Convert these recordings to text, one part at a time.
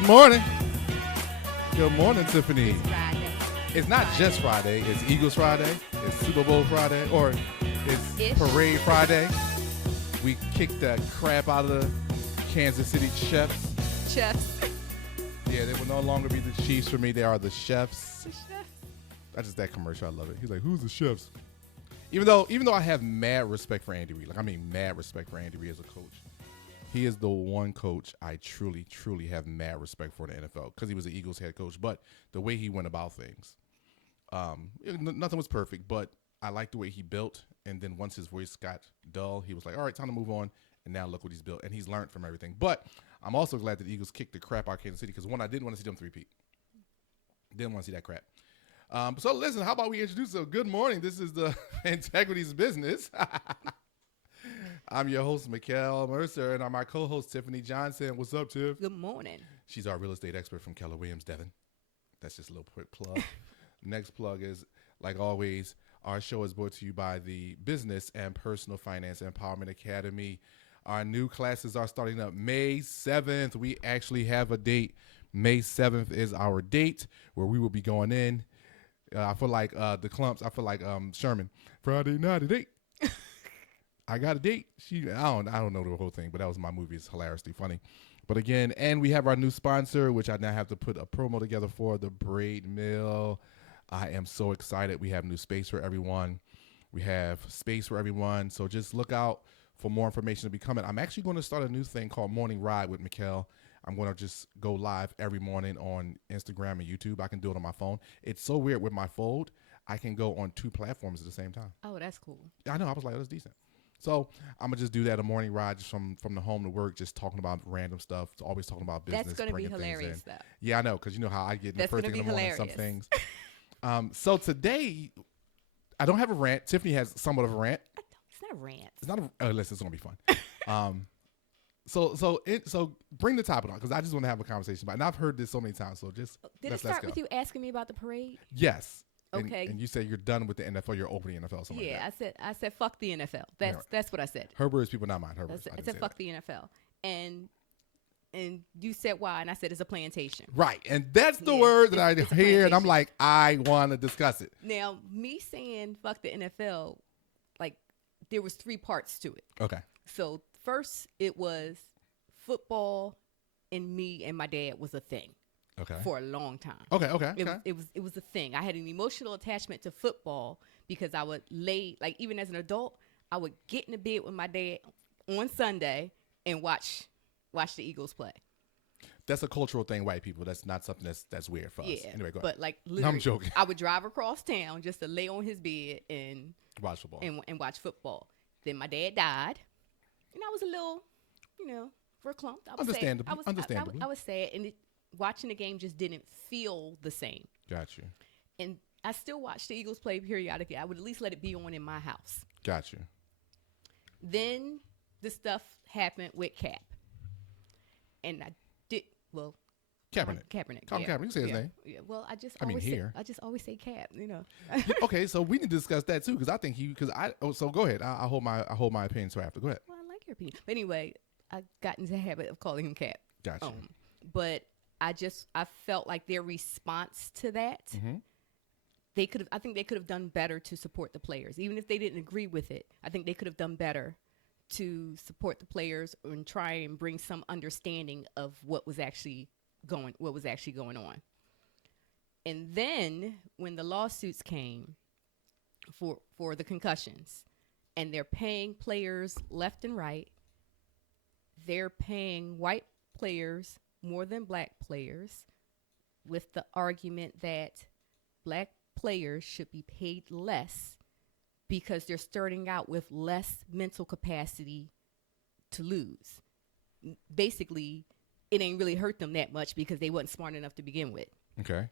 Good morning. Good morning, Tifphani. It's Friday. It's not just Friday. It's Eagles Friday. It's Super Bowl Friday. Or it's Ish. Parade Friday. We kicked the crap out of the Kansas City Chiefs. Chefs. Yeah, they will no longer be the Chiefs for me. They are the Chefs. The chefs. That's just that commercial. I love it. He's like, who's the Chefs? Even though I have mad respect for Andy Reid. Mad respect for Andy Reid as a coach. He is the one coach I truly, truly have mad respect for in the NFL because he was the Eagles head coach. But the way he went about things, nothing was perfect, but I like the way he built. And then once his voice got dull, he was like, all right, time to move on. And now look what he's built. And he's learned from everything. But I'm also glad that the Eagles kicked the crap out of Kansas City because, one, I didn't want to see them three-peat. Didn't want to see that crap. So listen, how about we introduce them? Good morning. This is the Integrity's Business. I'm your host, Mickel Mercer, and I'm my co-host, Tifphani Johnson. What's up, Tiff? Good morning. She's our real estate expert from Keller Williams, Devon. That's just a little quick plug. Next plug is, like always, our show is brought to you by the Business and Personal Finance Empowerment Academy. Our new classes are starting up May 7th. We actually have a date. May 7th is our date where we will be going in. I feel like the Clumps. I feel like Sherman. Friday night at 8. I got a date. I don't know the whole thing, but that was my movie. It's hilariously funny. But again, and we have our new sponsor, which I now have to put a promo together for, the Braid Mill. I am so excited. We have new space for everyone. We have space for everyone. So just look out for more information to be coming. I'm actually going to start a new thing called Morning Ride with Mickel. I'm going to just go live every morning on Instagram and YouTube. I can do it on my phone. It's so weird with my Fold. I can go on 2 platforms at the same time. Oh, that's cool. I know. I was like, that's decent. So I'm going to just do that, a morning ride just from the home to work, just talking about random stuff, always talking about business. That's going to be hilarious, though. Yeah, I know, because you know how I get in the That's first thing in the morning hilarious. some things. So today, I don't have a rant. Tifphani has somewhat of a rant. It's not a rant. It's not a listen, it's going to be fun. So bring the topic on, because I just want to have a conversation about it. And I've heard this so many times, so just Did let's it start go. with you asking me about the parade? Yes. Okay. And you said you're done with the NFL. You're opening the NFL. Something Yeah, like that. I said fuck the NFL. That's what I said. Her words, people, not mine. Her words. I said fuck the NFL. And you said why, and I said it's a plantation. Right, and that's the word that I hear, and I'm like, I want to discuss it. Now, me saying fuck the NFL, like, there was 3 parts to it. Okay. So first, it was football, and me and my dad was a thing. Okay. For a long time. Okay. It was a thing. I had an emotional attachment to football because I would like, even as an adult, I would get in the bed with my dad on Sunday and watch the Eagles play. That's a cultural thing, white people. That's not something that's weird for us. Yeah. Anyway, go ahead. But like, literally, I'm joking. I would drive across town just to lay on his bed and Watch football. And watch football. Then my dad died, and I was a little, verklempt. I was Understandably. sad. Understandably. I was sad, and watching the game just didn't feel the same. Got you. And I still watch the Eagles play periodically. I would at least let it be on in my house. Got you. Then the stuff happened with Cap. And I did, well. Kaepernick. Yeah. Kaepernick. You can say his name. Yeah. Well, I just always say Cap, Okay, so we need to discuss that too, because I think so go ahead. I hold my opinion so after. Go ahead. Well, I like your opinion. But anyway, I got into the habit of calling him Cap. Got you. But I felt like their response to that, I think they could have done better to support the players. Even if they didn't agree with it, I think they could have done better to support the players and try and bring some understanding of what was actually going on. And then when the lawsuits came for the concussions, and they're paying players left and right, they're paying white players more than black players, with the argument that black players should be paid less because they're starting out with less mental capacity to lose. Basically, it ain't really hurt them that much because they wasn't smart enough to begin with. Okay.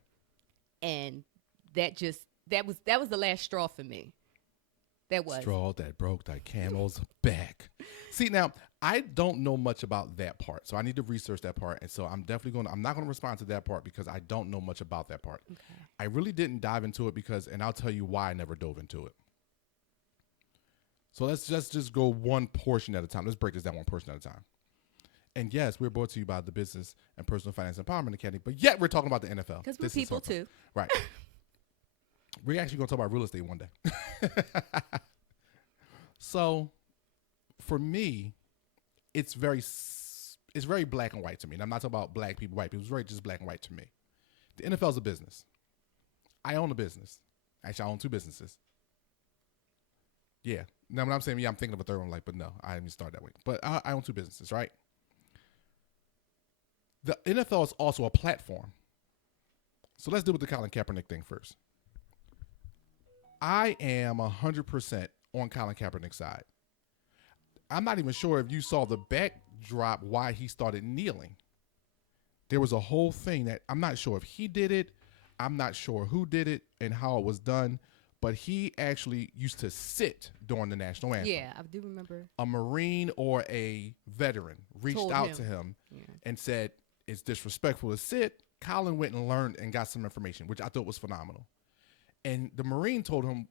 And that was the last straw for me. That was straw that broke the camel's back. See, now I don't know much about that part, so I need to research that part. And so I'm not going to respond to that part because I don't know much about that part. Okay. I really didn't dive into it and I'll tell you why I never dove into it. So let's just go one portion at a time. Let's break this down one portion at a time. And yes, we're brought to you by the Business and Personal Finance Empowerment Academy, but yet we're talking about the NFL. Because we're people too. Right. We're actually going to talk about real estate one day. So, for me, it's very black and white to me. And I'm not talking about black people, white people. It's very just black and white to me. The NFL is a business. I own a business. Actually, I own 2 businesses. Yeah. Now, when I'm saying I'm thinking of a third one, but no, I didn't start that way. But I own 2 businesses, right? The NFL is also a platform. So let's deal with the Colin Kaepernick thing first. I am 100% on Colin Kaepernick's side. I'm not even sure if you saw the backdrop why he started kneeling. There was a whole thing that I'm not sure if he did it. I'm not sure who did it and how it was done. But he actually used to sit during the national anthem. Yeah, I do remember. A Marine or a veteran reached out to him and said, it's disrespectful to sit. Colin went and learned and got some information, which I thought was phenomenal. And the Marine told him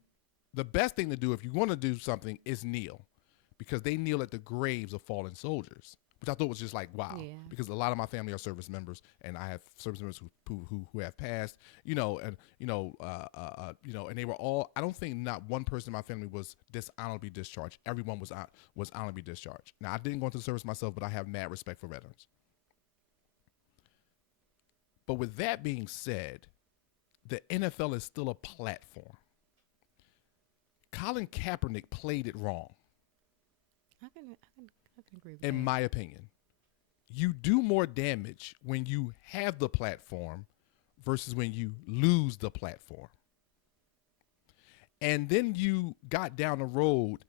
the best thing to do if you want to do something is kneel, because they kneel at the graves of fallen soldiers, which I thought was just like, wow, because a lot of my family are service members, and I have service members who have passed, and they were all, I don't think not one person in my family was dishonorably discharged. Everyone was honorably discharged. Now, I didn't go into the service myself, but I have mad respect for veterans. But with that being said, the NFL is still a platform. Colin Kaepernick played it wrong. I can agree with that. In my opinion. You do more damage when you have the platform versus when you lose the platform. And then you got down the road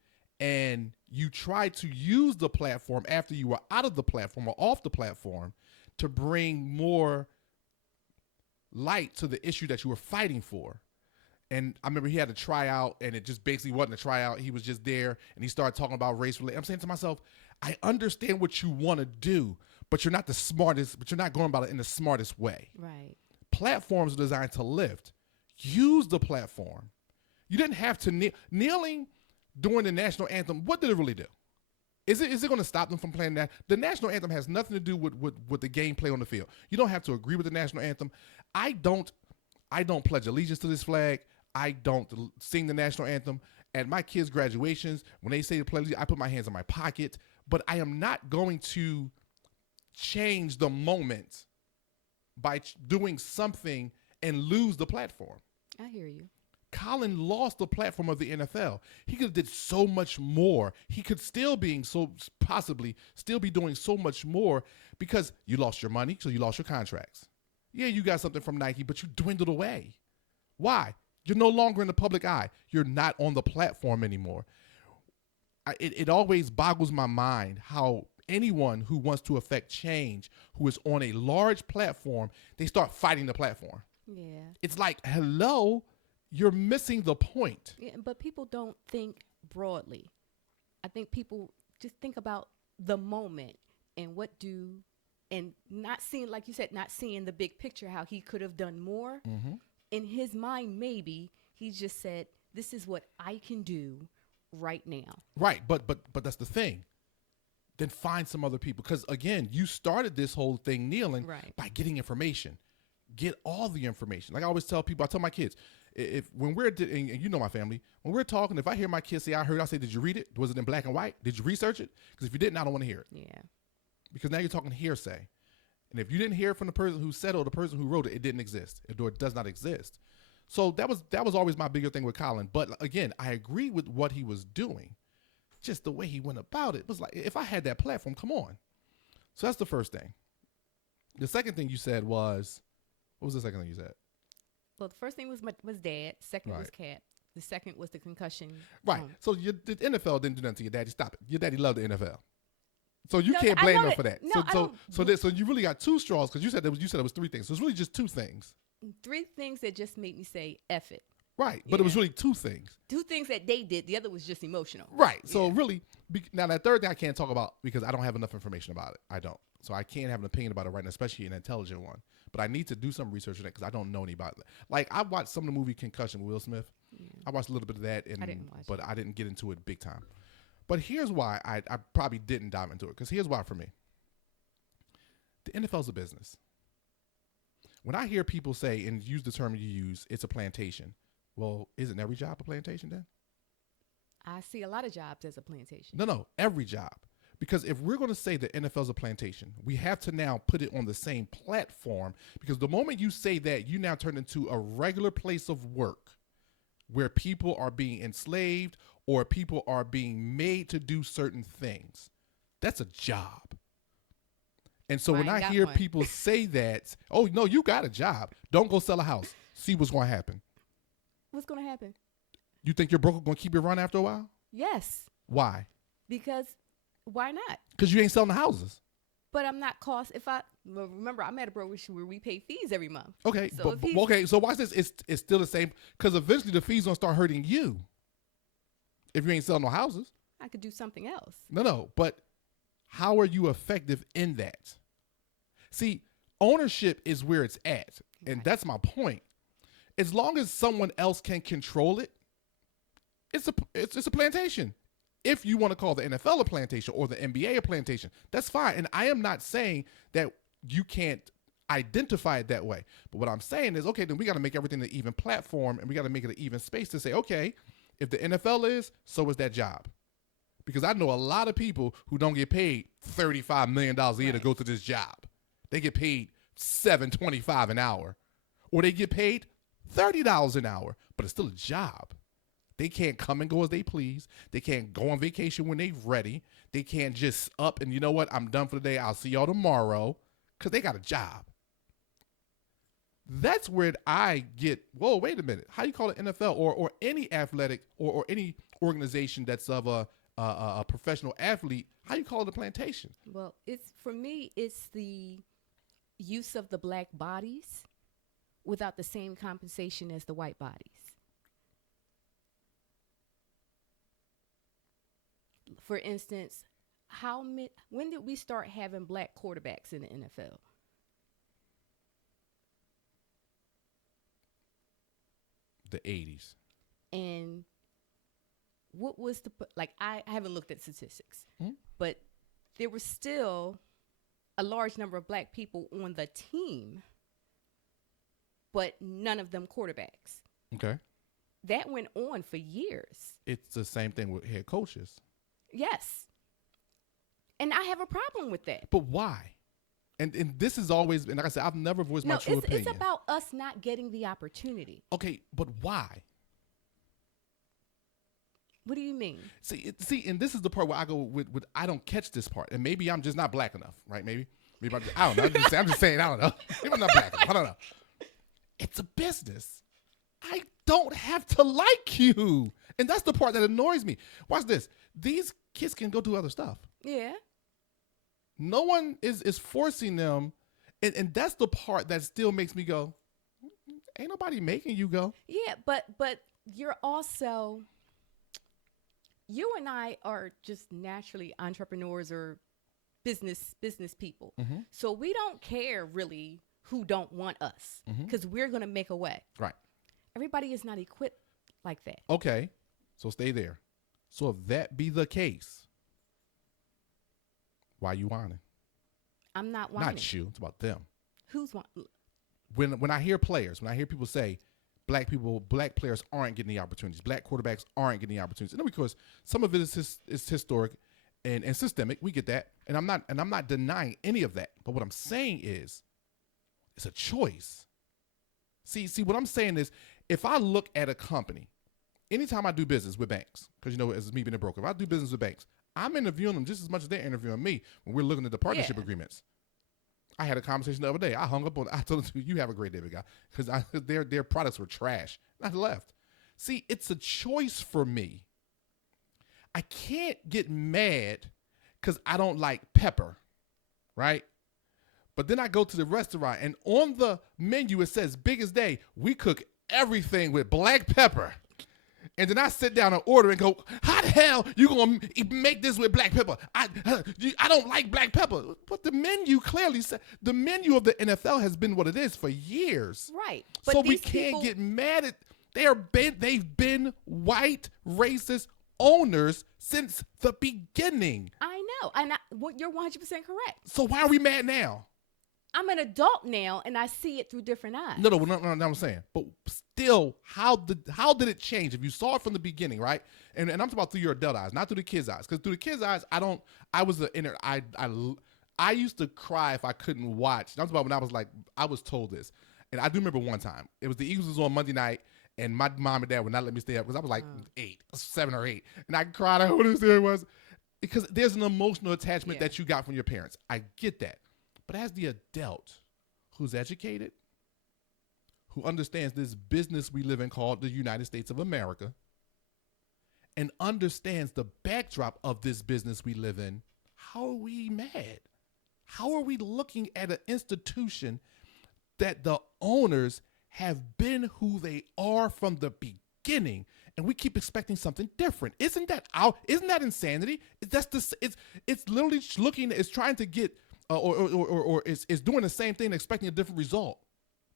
and you tried to use the platform after you were out of the platform or off the platform to bring more light to the issue that you were fighting for. And I remember he had a tryout, and it just basically wasn't a tryout. He was just there, and he started talking about race related. I'm saying to myself, I understand what you want to do, but you're not the smartest, but you're not going about it in the smartest way. Right. Platforms are designed to lift. Use the platform. You didn't have to kneeling during the national anthem. What did it really do? Is it going to stop them from playing that? The national anthem has nothing to do with the gameplay on the field. You don't have to agree with the national anthem. I don't pledge allegiance to this flag. I don't sing the national anthem. At my kids' graduations, when they say the pledge, I put my hands in my pocket. But I am not going to change the moment by doing something and lose the platform. I hear you. Colin lost the platform of the NFL. He could have did so much more. He could possibly still be doing so much more, because you lost your money, so you lost your contracts. Yeah, you got something from Nike, but you dwindled away. Why? You're no longer in the public eye. You're not on the platform anymore. It always boggles my mind how anyone who wants to affect change, who is on a large platform, they start fighting the platform. Yeah. It's like, hello, you're missing the point. Yeah, but people don't think broadly. I think people just think about the moment and and not seeing, like you said, not seeing the big picture, how he could have done more. Mm-hmm. In his mind, maybe he just said, this is what I can do right now. Right. But that's the thing. Then find some other people. Because again, you started this whole thing kneeling by getting information. Get all the information. Like I always tell people, I tell my kids, when we're, and you know my family, when we're talking, if I hear my kids say, I say, did you read it? Was it in black and white? Did you research it? Because if you didn't, I don't want to hear it. Yeah. Because now you're talking hearsay. And if you didn't hear it from the person who said it or the person who wrote it, it didn't exist. It does not exist. So that was always my bigger thing with Colin. But again, I agree with what he was doing. Just the way he went about it was like, if I had that platform, come on. So that's the first thing. The second thing you said was, what was the second thing you said? Well, the first thing was dad. Second was Cap. The second was the concussion. Right. So the NFL didn't do nothing to your daddy. Stop it. Your daddy loved the NFL. So you can't blame him for that. No, So you really got two straws, because you said it was three things. So it's really just two things. Three things that just made me say F it. Right. But it was really two things. Two things that they did. The other was just emotional. Right. So really, now that third thing I can't talk about because I don't have enough information about it. I don't. So I can't have an opinion about it right now, especially an intelligent one. But I need to do some research on it because I don't know any about it. Like, I watched some of the movie Concussion with Will Smith. Yeah. I watched a little bit of that, but I didn't get into it big time. But here's why I probably didn't dive into it, because here's why for me. The NFL's a business. When I hear people say, and use the term you use, it's a plantation. Well, isn't every job a plantation then? I see a lot of jobs as a plantation. No, every job. Because if we're going to say the NFL's a plantation, we have to now put it on the same platform, because the moment you say that, you now turn into a regular place of work where people are being enslaved or people are being made to do certain things. That's a job. And so when I hear people say that, oh, no, you got a job. Don't go sell a house. See what's going to happen. What's going to happen? You think your broker going to keep your run after a while? Yes. Why? Because why not? Because you ain't selling the houses. But I'm not remember, I'm at a brokerage where we pay fees every month. Okay, so so watch this. It's still the same, because eventually the fees going to start hurting you if you ain't selling no houses. I could do something else. No, but how are you effective in that? See, ownership is where it's at, and that's my point. As long as someone else can control it, it's a plantation. If you want to call the NFL a plantation or the NBA a plantation, that's fine. And I am not saying that you can't identify it that way. But what I'm saying is, okay, then we got to make everything an even platform, and we got to make it an even space to say, okay, if the NFL is, so is that job. Because I know a lot of people who don't get paid $35 million a year to go to this job. They get paid $7.25 an hour, or they get paid $30 an hour, but it's still a job. They can't come and go as they please. They can't go on vacation when they're ready. They can't just up and, you know what, I'm done for the day. I'll see y'all tomorrow, because they got a job. That's where I get, whoa, wait a minute. How do you call it NFL or any athletic or any organization that's of a professional athlete? How do you call it a plantation? Well, for me, it's the use of the black bodies without the same compensation as the white bodies. For instance, when did we start having black quarterbacks in the NFL? The 80s. And what was I haven't looked at statistics, but there was still a large number of black people on the team, but none of them quarterbacks. Okay. That went on for years. It's the same thing with head coaches. Yes. And I have a problem with that. But why? And this has always been, like I said, I've never voiced my true opinion. It's about us not getting the opportunity. Okay, but why? What do you mean? See, and this is the part where I go with I don't catch this part. And maybe I'm just not black enough, right? Maybe I don't know. I'm just saying, I don't know. Maybe I'm not black enough. I don't know. It's a business. I don't have to like you. And that's the part that annoys me. Watch this. These kids can go do other stuff. Yeah. No one is forcing them. And that's the part that still makes me go, ain't nobody making you go. Yeah, but you're also, you and I are just naturally entrepreneurs or business people. Mm-hmm. So we don't care really who don't want us, because we're going to make a way. Right. Everybody is not equipped like that. Okay. So stay there. So if that be the case, why you whining? I'm not whining. Not you. It's about them. Who's whining? When I hear people say black players aren't getting the opportunities, black quarterbacks aren't getting the opportunities, and because some of it is historic and systemic, we get that, and I'm not denying any of that. But what I'm saying is, it's a choice. See, what I'm saying is, if I look at a company, anytime I do business with banks, because as me being a broker, if I do business with banks, I'm interviewing them just as much as they're interviewing me when we're looking at the partnership agreements. I had a conversation the other day. I told them, you have a great day, big guy, because their products were trash. And I left. See, it's a choice for me. I can't get mad because I don't like pepper, right? But then I go to the restaurant, and on the menu it says, biggest day, we cook everything with black pepper. And then I sit down and order and go, how the hell you going to make this with black pepper? I don't like black pepper. But the menu clearly said, the menu of the NFL has been what it is for years. Right. But so we can't get mad at, they've been white racist owners since the beginning. I know. And you're 100% correct. So why are we mad now? I'm an adult now, and I see it through different eyes. No, I'm saying. But still, how did it change? If you saw it from the beginning, right? And I'm talking about through your adult eyes, not through the kids' eyes. Because through the kids' eyes, I used to cry if I couldn't watch. I'm talking about when I was told this. And I do remember one time. It was the Eagles was on Monday night, and my mom and dad would not let me stay up because I was like 7 or 8. And I cried out what it was. Because there's an emotional attachment that you got from your parents. I get that. But as the adult who's educated, who understands this business we live in called the United States of America, and understands the backdrop of this business we live in, how are we mad? How are we looking at an institution that the owners have been who they are from the beginning, and we keep expecting something different? Isn't that insanity? It's literally looking, it's trying to get or is doing the same thing, expecting a different result.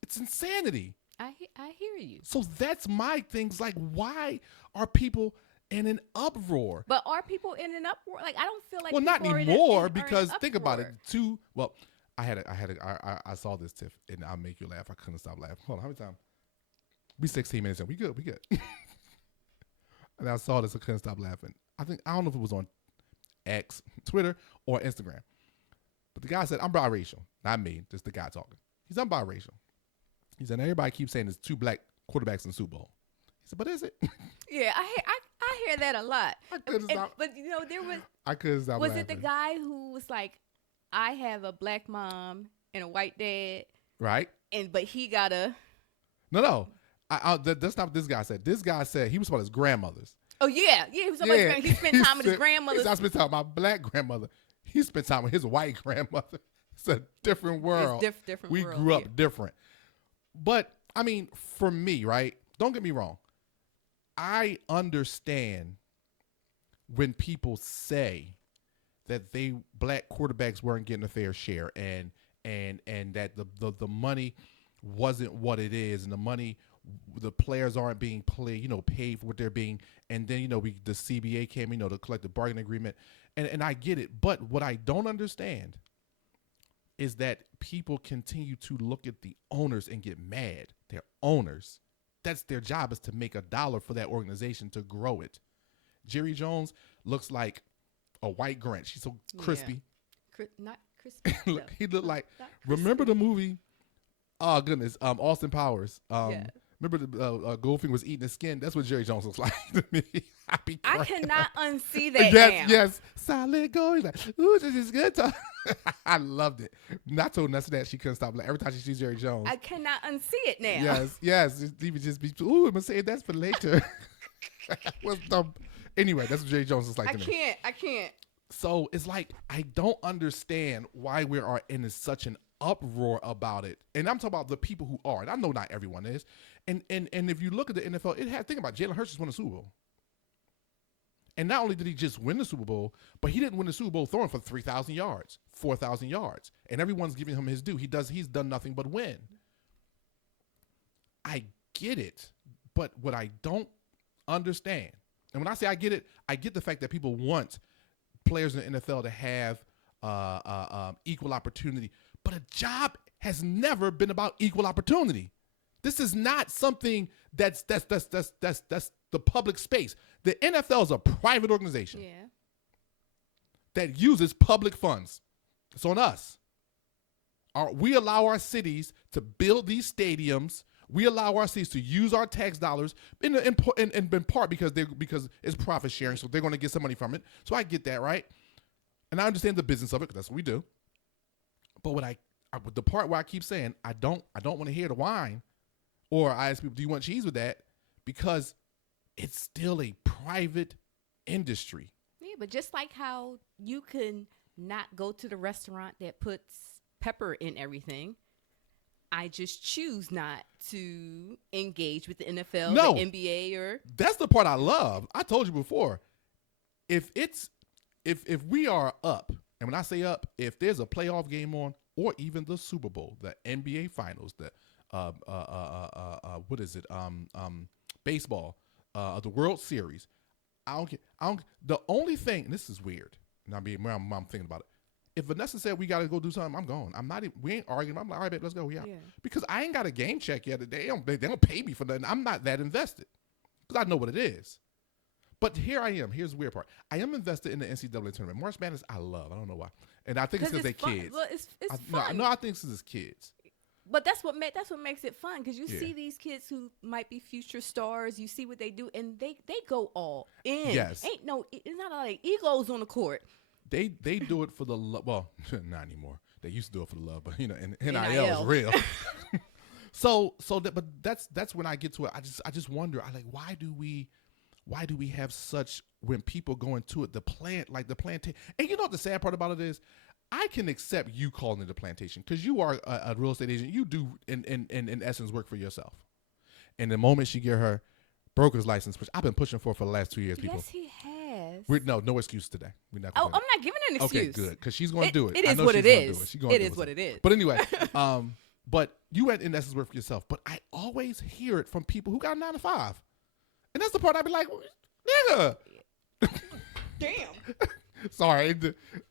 It's insanity. I hear you. So that's my things. Like, why are people in an uproar? But are people in an uproar? Like, I don't feel like not people anymore are because in think about it. I saw this, Tiff, and I'll make you laugh. I couldn't stop laughing. Hold on, how many times? We 16 minutes in. We good. And I saw this. I couldn't stop laughing. I don't know if it was on X, Twitter, or Instagram. But the guy said, I'm biracial. Not me, just the guy talking. He's I'm biracial. He said, everybody keeps saying there's 2 black quarterbacks in the Super Bowl. He said, but is it? Yeah, I hear that a lot. I couldn't stop. But there was. I couldn't stop laughing. Was it the guy who was like, I have a black mom and a white dad, right? But he got a. No. That's not what this guy said. This guy said he was about his grandmother's. Oh yeah. He was about he spent time with his grandmother. I spent time with my black grandmother. He spent time with his white grandmother. It's a different world. It's different we world. Grew up different. But I mean, for me, right? Don't get me wrong. I understand when people say that black quarterbacks weren't getting a fair share, and that the money wasn't what it is, and the players aren't being paid for what they're being, and then the CBA came, the collective bargaining agreement, and I get it. But what I don't understand is that people continue to look at the owners and get mad. They're owners. That's their job, is to make $1 for that organization, to grow it. Jerry Jones looks like a white Grinch. He's so crispy. Not crispy. He looked like, remember the movie? Oh, goodness. Austin Powers. Remember the Goldfinger was eating his skin? That's what Jerry Jones looks like to me. I cannot unsee that now. Yes. Solid gold. He's like, ooh, this is good. I loved it. Not so nuts that she couldn't stop. Like, every time she sees Jerry Jones. I cannot unsee it now. Yes. He would just be, ooh, I'm going to say that's for later. What's dumb? Anyway, that's what Jerry Jones is like to me. I can't. So it's like, I don't understand why we are in such an uproar about it. And I'm talking about the people who are. And I know not everyone is. And if you look at the NFL, think about Jalen Hurts just won the Super Bowl. And not only did he just win the Super Bowl, but he didn't win the Super Bowl throwing for 3,000 yards, 4,000 yards. And everyone's giving him his due. He's done nothing but win. I get it. But what I don't understand, and when I say I get it, I get the fact that people want players in the NFL to have equal opportunity. But a job has never been about equal opportunity. This is not something that's the public space. The NFL is a private organization that uses public funds. It's on us. We allow our cities to build these stadiums. We allow our cities to use our tax dollars in part because it's profit sharing, so they're going to get some money from it. So I get that, right? And I understand the business of it, because that's what we do. But the part where I keep saying I don't want to hear the whine, or I ask people, do you want cheese with that? Because it's still a private industry. Yeah, but just like how you can not go to the restaurant that puts pepper in everything, I just choose not to engage with the NFL, the NBA, or that's the part I love. I told you before, if we are up, and when I say up, if there's a playoff game on, or even the Super Bowl, the NBA Finals, the baseball, the World Series, I don't. The only thing, and this is weird, and I'm thinking about it. If Vanessa said we got to go do something, I'm going. I'm not. We ain't arguing. I'm like, all right, babe, let's go. Yeah. Because I ain't got a game check yet. They don't pay me for nothing. I'm not that invested because I know what it is. But here I am. Here's the weird part. I am invested in the NCAA tournament. March Madness, I love. I don't know why. And I think it's because they're kids. Well, it's fun. No, I think it's because it's kids. But that's what makes it fun, because you see these kids who might be future stars. You see what they do, and they go all in. Yes. It's not like egos on the court. They do it for the love. Well, not anymore. They used to do it for the love, but and NIL is real. But that's when I get to it. I just wonder. I like, why do we have such, when people go into it, the plantation. And you know what the sad part about it is? I can accept you calling it a plantation because you are a real estate agent. You do, in essence, work for yourself. And the moment she get her broker's license, which I've been pushing for the last 2 years, people. Yes, he has. No excuse today. We're not. I'm not giving an excuse. Okay, good, because she's going to do it. It is what it is. It is what it is. But anyway, but you in essence work for yourself. But I always hear it from people who got 9 to 5, and that's the part I'd be like, nigga. Damn. Sorry,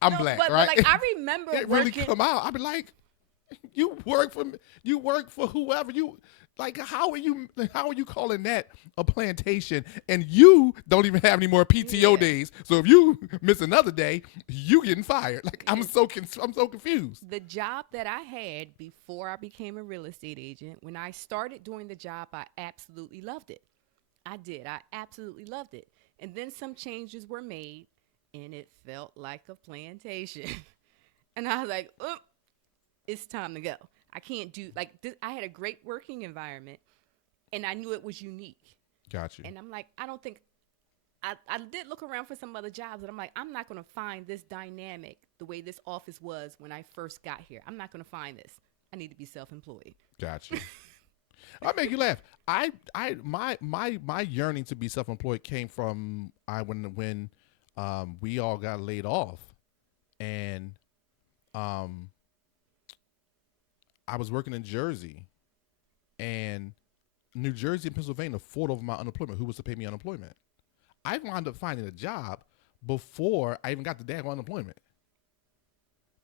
I'm black, right? But like, I remember it really come out. I'd be like, you work for whoever you like. How are you calling that a plantation? And you don't even have any more PTO days. So if you miss another day, you getting fired. Like, I'm so confused. The job that I had before I became a real estate agent, when I started doing the job, I absolutely loved it. I did. I absolutely loved it. And then some changes were made, and it felt like a plantation. And I was like, it's time to go. I can't do, like, this. I had a great working environment, and I knew it was unique. Gotcha. And I'm like, I don't think, I did look around for some other jobs, but I'm like, I'm not going to find this dynamic the way this office was when I first got here. I'm not going to find this. I need to be self-employed. Gotcha. I make you laugh. My yearning to be self-employed came from when we all got laid off, and I was working in Jersey, and New Jersey and Pennsylvania fought over my unemployment. Who was to pay me unemployment? I wound up finding a job before I even got the damn unemployment,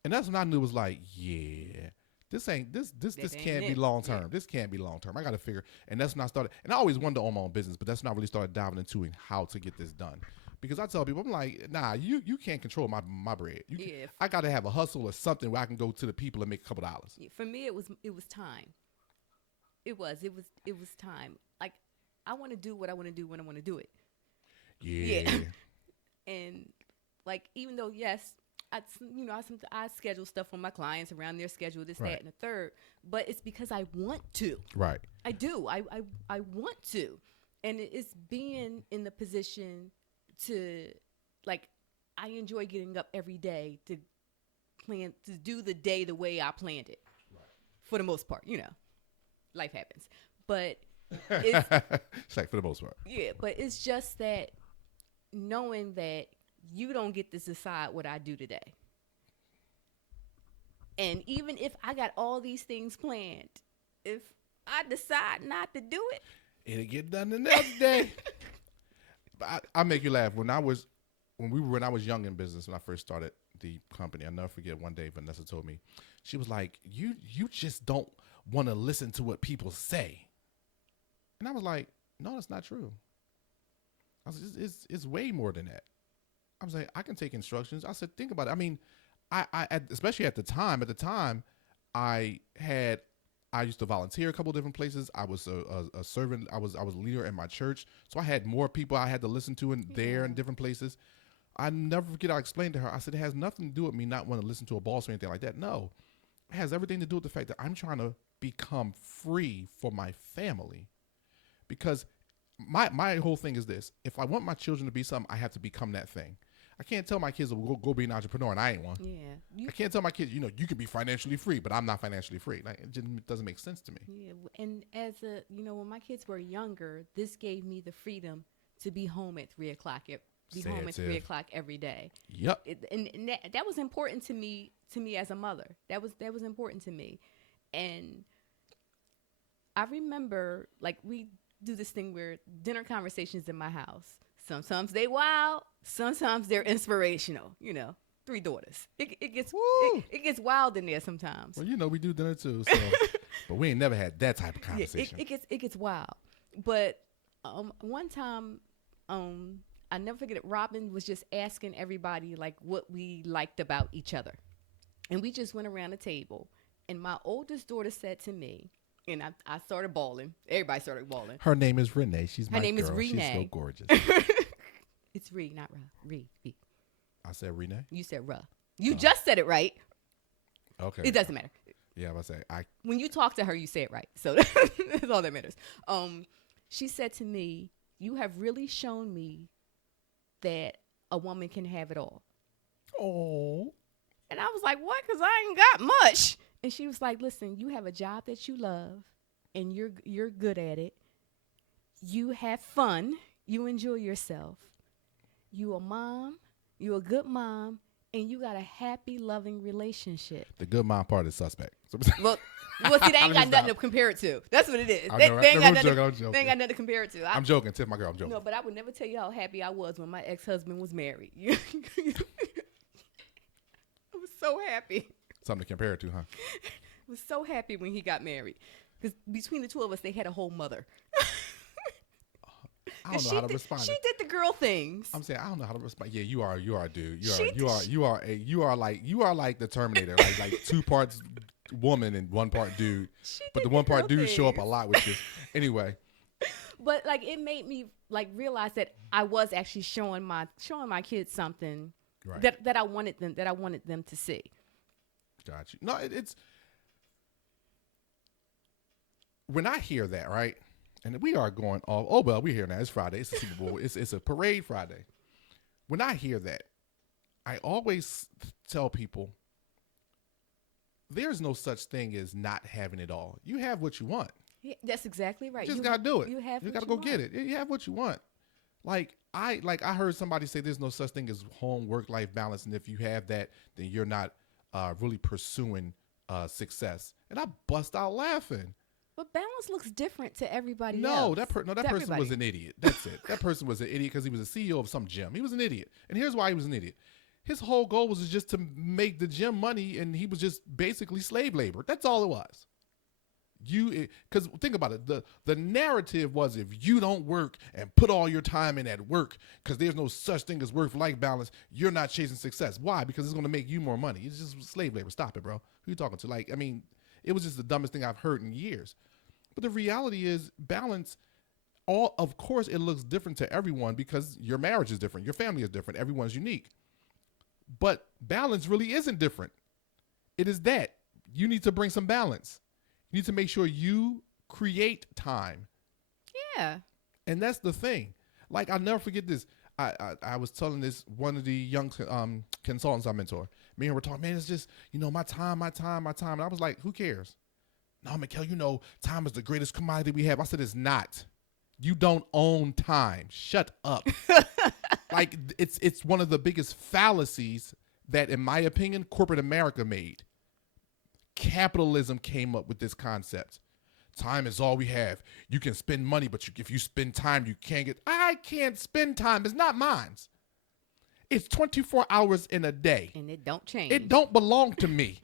and that's when I knew it was like, yeah. This can't be long term. Yeah. This can't be long term. I got to figure. And that's when I started. And I always wanted to own my own business, but that's when I really started diving into how to get this done. Because I tell people, I'm like, nah, you can't control my bread. I got to have a hustle or something where I can go to the people and make a couple dollars. Yeah, for me, it was time. It was time. Like, I want to do what I want to do when I want to do it. Yeah. And like, even though, yes, I schedule stuff for my clients around their schedule, this, that, and the third. But it's because I want to. Right. I do. I want to. And it's being in the position to, like, I enjoy getting up every day to do the day the way I planned it. Right. For the most part, life happens. But it's like for the most part. Yeah, but it's just that knowing that you don't get to decide what I do today. And even if I got all these things planned, if I decide not to do it, it'll get done the next day. I make you laugh. When I was young in business, when I first started the company, I'll never forget one day Vanessa told me, she was like, you just don't want to listen to what people say. And I was like, no, that's not true. I was like, it's way more than that. I was like, I can take instructions. I said, think about it. I mean, I especially at the time, I used to volunteer a couple different places. I was a servant. I was a leader in my church. So I had more people I had to listen to there in different places. I never forget, I explained to her, I said, it has nothing to do with me not wanting to listen to a boss or anything like that. No, it has everything to do with the fact that I'm trying to become free for my family. Because my whole thing is this: if I want my children to be something, I have to become that thing. I can't tell my kids go be an entrepreneur, and I ain't one. Yeah, I can't tell my kids, you can be financially free, but I'm not financially free. Like, it just doesn't make sense to me. Yeah, and as when my kids were younger, this gave me the freedom to be home at 3 o'clock. Home at 3 o'clock every day. Yep. And that was important to me as a mother. That was important to me, and I remember, like, we do this thing where dinner conversations in my house. Sometimes they wild, sometimes they're inspirational, 3 daughters. It gets Woo. it gets wild in there sometimes. Well, you know we do dinner too, so but we ain't never had that type of conversation. Yeah, it gets wild. But one time, I never forget it. Robin was just asking everybody like what we liked about each other, and we just went around the table. And my oldest daughter said to me, and I started bawling. Everybody started bawling. Her name is Renee. She's my Her name girl. is Renee. She's so gorgeous. It's Ree, not Ra. Ree. I said Renee. You said Ra. You just said it right. Okay. It doesn't matter. Yeah, I say When you talk to her, you say it right. So that's all that matters. She said to me, "You have really shown me that a woman can have it all." Oh. And I was like, "What? Because I ain't got much." And she was like, "Listen, you have a job that you love, and you're good at it. You have fun. You enjoy yourself. You a mom. You a good mom, and you got a happy, loving relationship." The good mom part is suspect. Well, see, they ain't got nothing to compare it to. That's what it is. I They know, right? they ain't No, got I'm nothing. joking. They ain't got nothing to compare it to. I'm joking. Tiff, my girl, I'm joking. No, but I would never tell you how happy I was when my ex-husband was married. I was so happy. Something to compare it to, huh? I was so happy when he got married. Because between the two of us, they had a whole mother. I don't know how to respond. She did the girl things. I'm saying I don't know how to respond. Yeah, you are a dude. She You are like the Terminator, like 2 parts woman and 1 part dude. But the 1 part dude show up a lot with you. Anyway. But like it made me like realize that I was actually showing my kids something Right. that I wanted them to see. Got you. No, it's when I hear that, right? And we are going off. Oh well, we're here now. It's Friday. It's the Super Bowl. It's a parade Friday. When I hear that, I always tell people there's no such thing as not having it all. You have what you want. Yeah, that's exactly right. You just gotta do it. You have. You what gotta you go want. get it. You have what you want. I heard somebody say there's no such thing as home work life balance, and if you have that, then you're not really pursuing success. And I bust out laughing. But balance looks different to everybody No, else. that person was an idiot. That's it. That person was an idiot because he was a CEO of some gym. He was an idiot. And here's why he was an idiot. His whole goal was just to make the gym money, and he was just basically slave labor. That's all it was. Because think about it. The narrative was if you don't work and put all your time in at work, because there's no such thing as work-life balance, you're not chasing success. Why? Because it's going to make you more money. It's just slave labor. Stop it, bro. Who you talking to? It was just the dumbest thing I've heard in years. But the reality is balance, of course, it looks different to everyone because your marriage is different. Your family is different. Everyone's unique. But balance really isn't different. It is that you need to bring some balance. You need to make sure you create time. Yeah. And that's the thing. Like, I'll never forget this. I was telling this, one of the young consultants I mentor. Me and we're talking, man, it's just, my time. And I was like, who cares? No, Mickel, time is the greatest commodity we have. I said, it's not. You don't own time. Shut up. It's one of the biggest fallacies that, in my opinion, corporate America made. Capitalism came up with this concept. Time is all we have. You can spend money, but if you spend time, you can't get. I can't spend time. It's not mine. It's 24 hours in a day. And it don't change. It don't belong to me.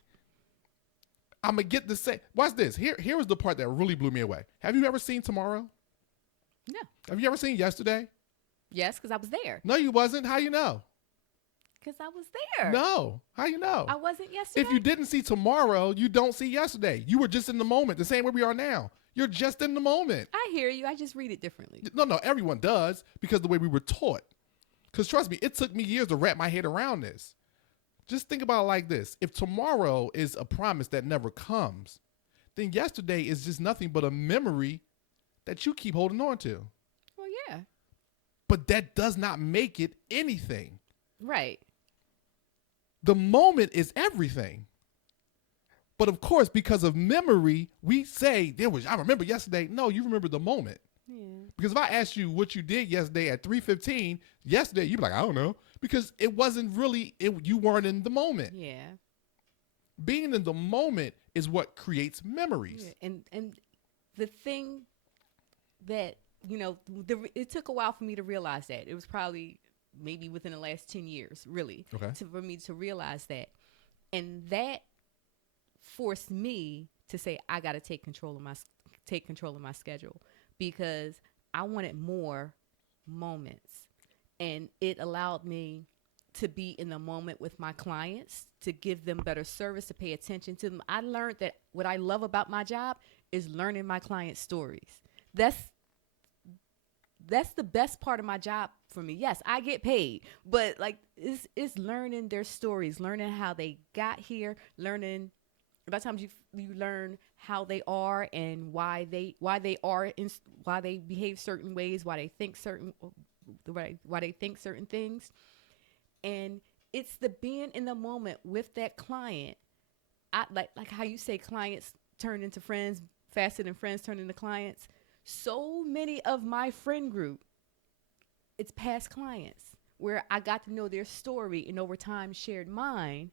I'm going to get the same. Watch this. Here was the part that really blew me away. Have you ever seen Tomorrow? No. Have you ever seen Yesterday? Yes, because I was there. No, you wasn't. How you know? Because I was there. No. How you know? I wasn't yesterday. If you didn't see Tomorrow, you don't see Yesterday. You were just in the moment, the same way we are now. You're just in the moment. I hear you. I just read it differently. No, everyone does because the way we were taught. Because trust me, it took me years to wrap my head around this. Just think about it like this. If tomorrow is a promise that never comes, then yesterday is just nothing but a memory that you keep holding on to. Well, yeah. But that does not make it anything. Right. The moment is everything. But of course, because of memory, we say, I remember yesterday. No, you remember the moment. Yeah. Because if I asked you what you did yesterday at 3:15, yesterday, you'd be like, I don't know. Because it wasn't really, you weren't in the moment. Yeah. Being in the moment is what creates memories. Yeah. And the thing that, it took a while for me to realize that. It was probably maybe within the last 10 years, really, Okay. for me to realize that. And that forced me to say, I got to take control of my schedule, because I wanted more moments. And it allowed me to be in the moment with my clients, to give them better service, to pay attention to them. I learned that what I love about my job is learning my clients' stories. That's the best part of my job for me. Yes, I get paid, but like it's learning their stories, learning how they got here, learning. A lot of times you learn how they are and why they behave certain ways, why they think certain things, and it's the being in the moment with that client. I like how you say clients turn into friends faster than friends turn into clients. So many of my friend group, it's past clients where I got to know their story and over time shared mine,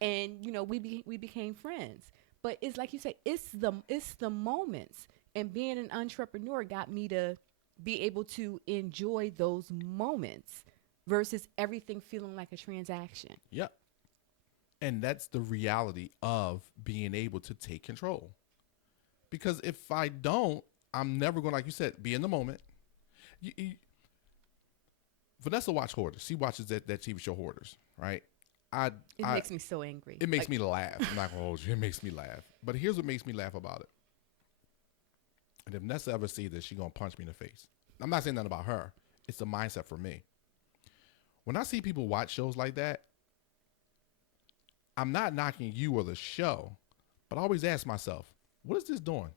and we became friends. But it's like you say, it's the moments, and being an entrepreneur got me to be able to enjoy those moments versus everything feeling like a transaction. Yep. And that's the reality of being able to take control. Because if I don't, I'm never going to, like you said, be in the moment. Vanessa watch Hoarders. She watches that TV show Hoarders, right? It makes me so angry. It makes me laugh. I'm not going to hold you. It makes me laugh. But here's what makes me laugh about it. And if Vanessa ever sees this, she's going to punch me in the face. I'm not saying nothing about her. It's the mindset for me. When I see people watch shows like that, I'm not knocking you or the show, but I always ask myself, what is this doing?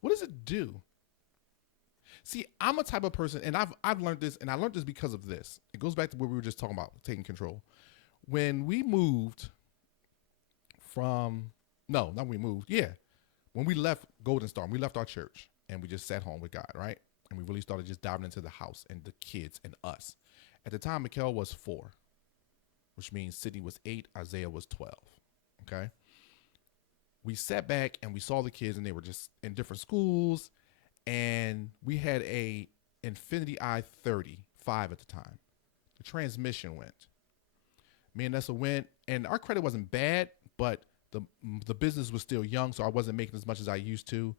What does it do? See, I'm a type of person, and I've learned this, and I learned this because of this. It goes back to what we were just talking about, taking control. When we moved when we left Golden Star, we left our church, and we just sat home with God, right? And we really started just diving into the house and the kids and us. At the time, Mickel was 4, which means Sydney was 8, Isaiah was 12, okay? We sat back and we saw the kids, and they were just in different schools, and we had a Infinity i35 at the time. The transmission went. Me and Nessa went, and our credit wasn't bad, but the business was still young, so I wasn't making as much as I used to,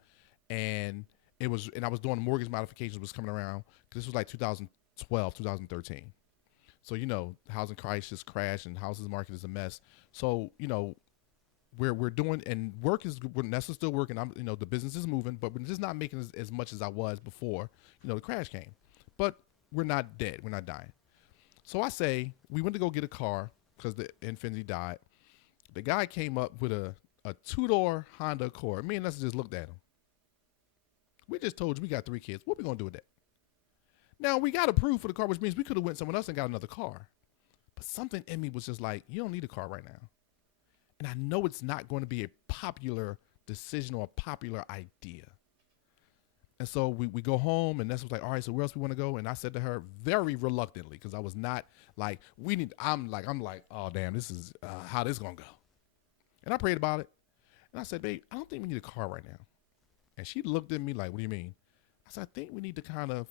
and I was doing the mortgage modifications was coming around, because this was like 2012, 2013. So housing crisis crashed, and housing market is a mess. So we're doing, and Nessa's still working. The business is moving, but we're just not making as much as I was before. The crash came, but we're not dead. We're not dying. So I say we went to go get a car because the Infinity died. The guy came up with a 2-door Honda Accord. Me and Nessa just looked at him. We just told you we got 3 kids. What we gonna do with that? Now we got approved for the car, which means we could have went somewhere else and got another car. But something in me was just like, you don't need a car right now. And I know it's not going to be a popular decision or a popular idea. And so we go home, and Nessa was like, all right, so where else we want to go? And I said to her very reluctantly, because I was not like, I'm like, oh, damn, this is how this going to go. And I prayed about it. And I said, babe, I don't think we need a car right now. And she looked at me like, what do you mean? I said, I think we need to kind of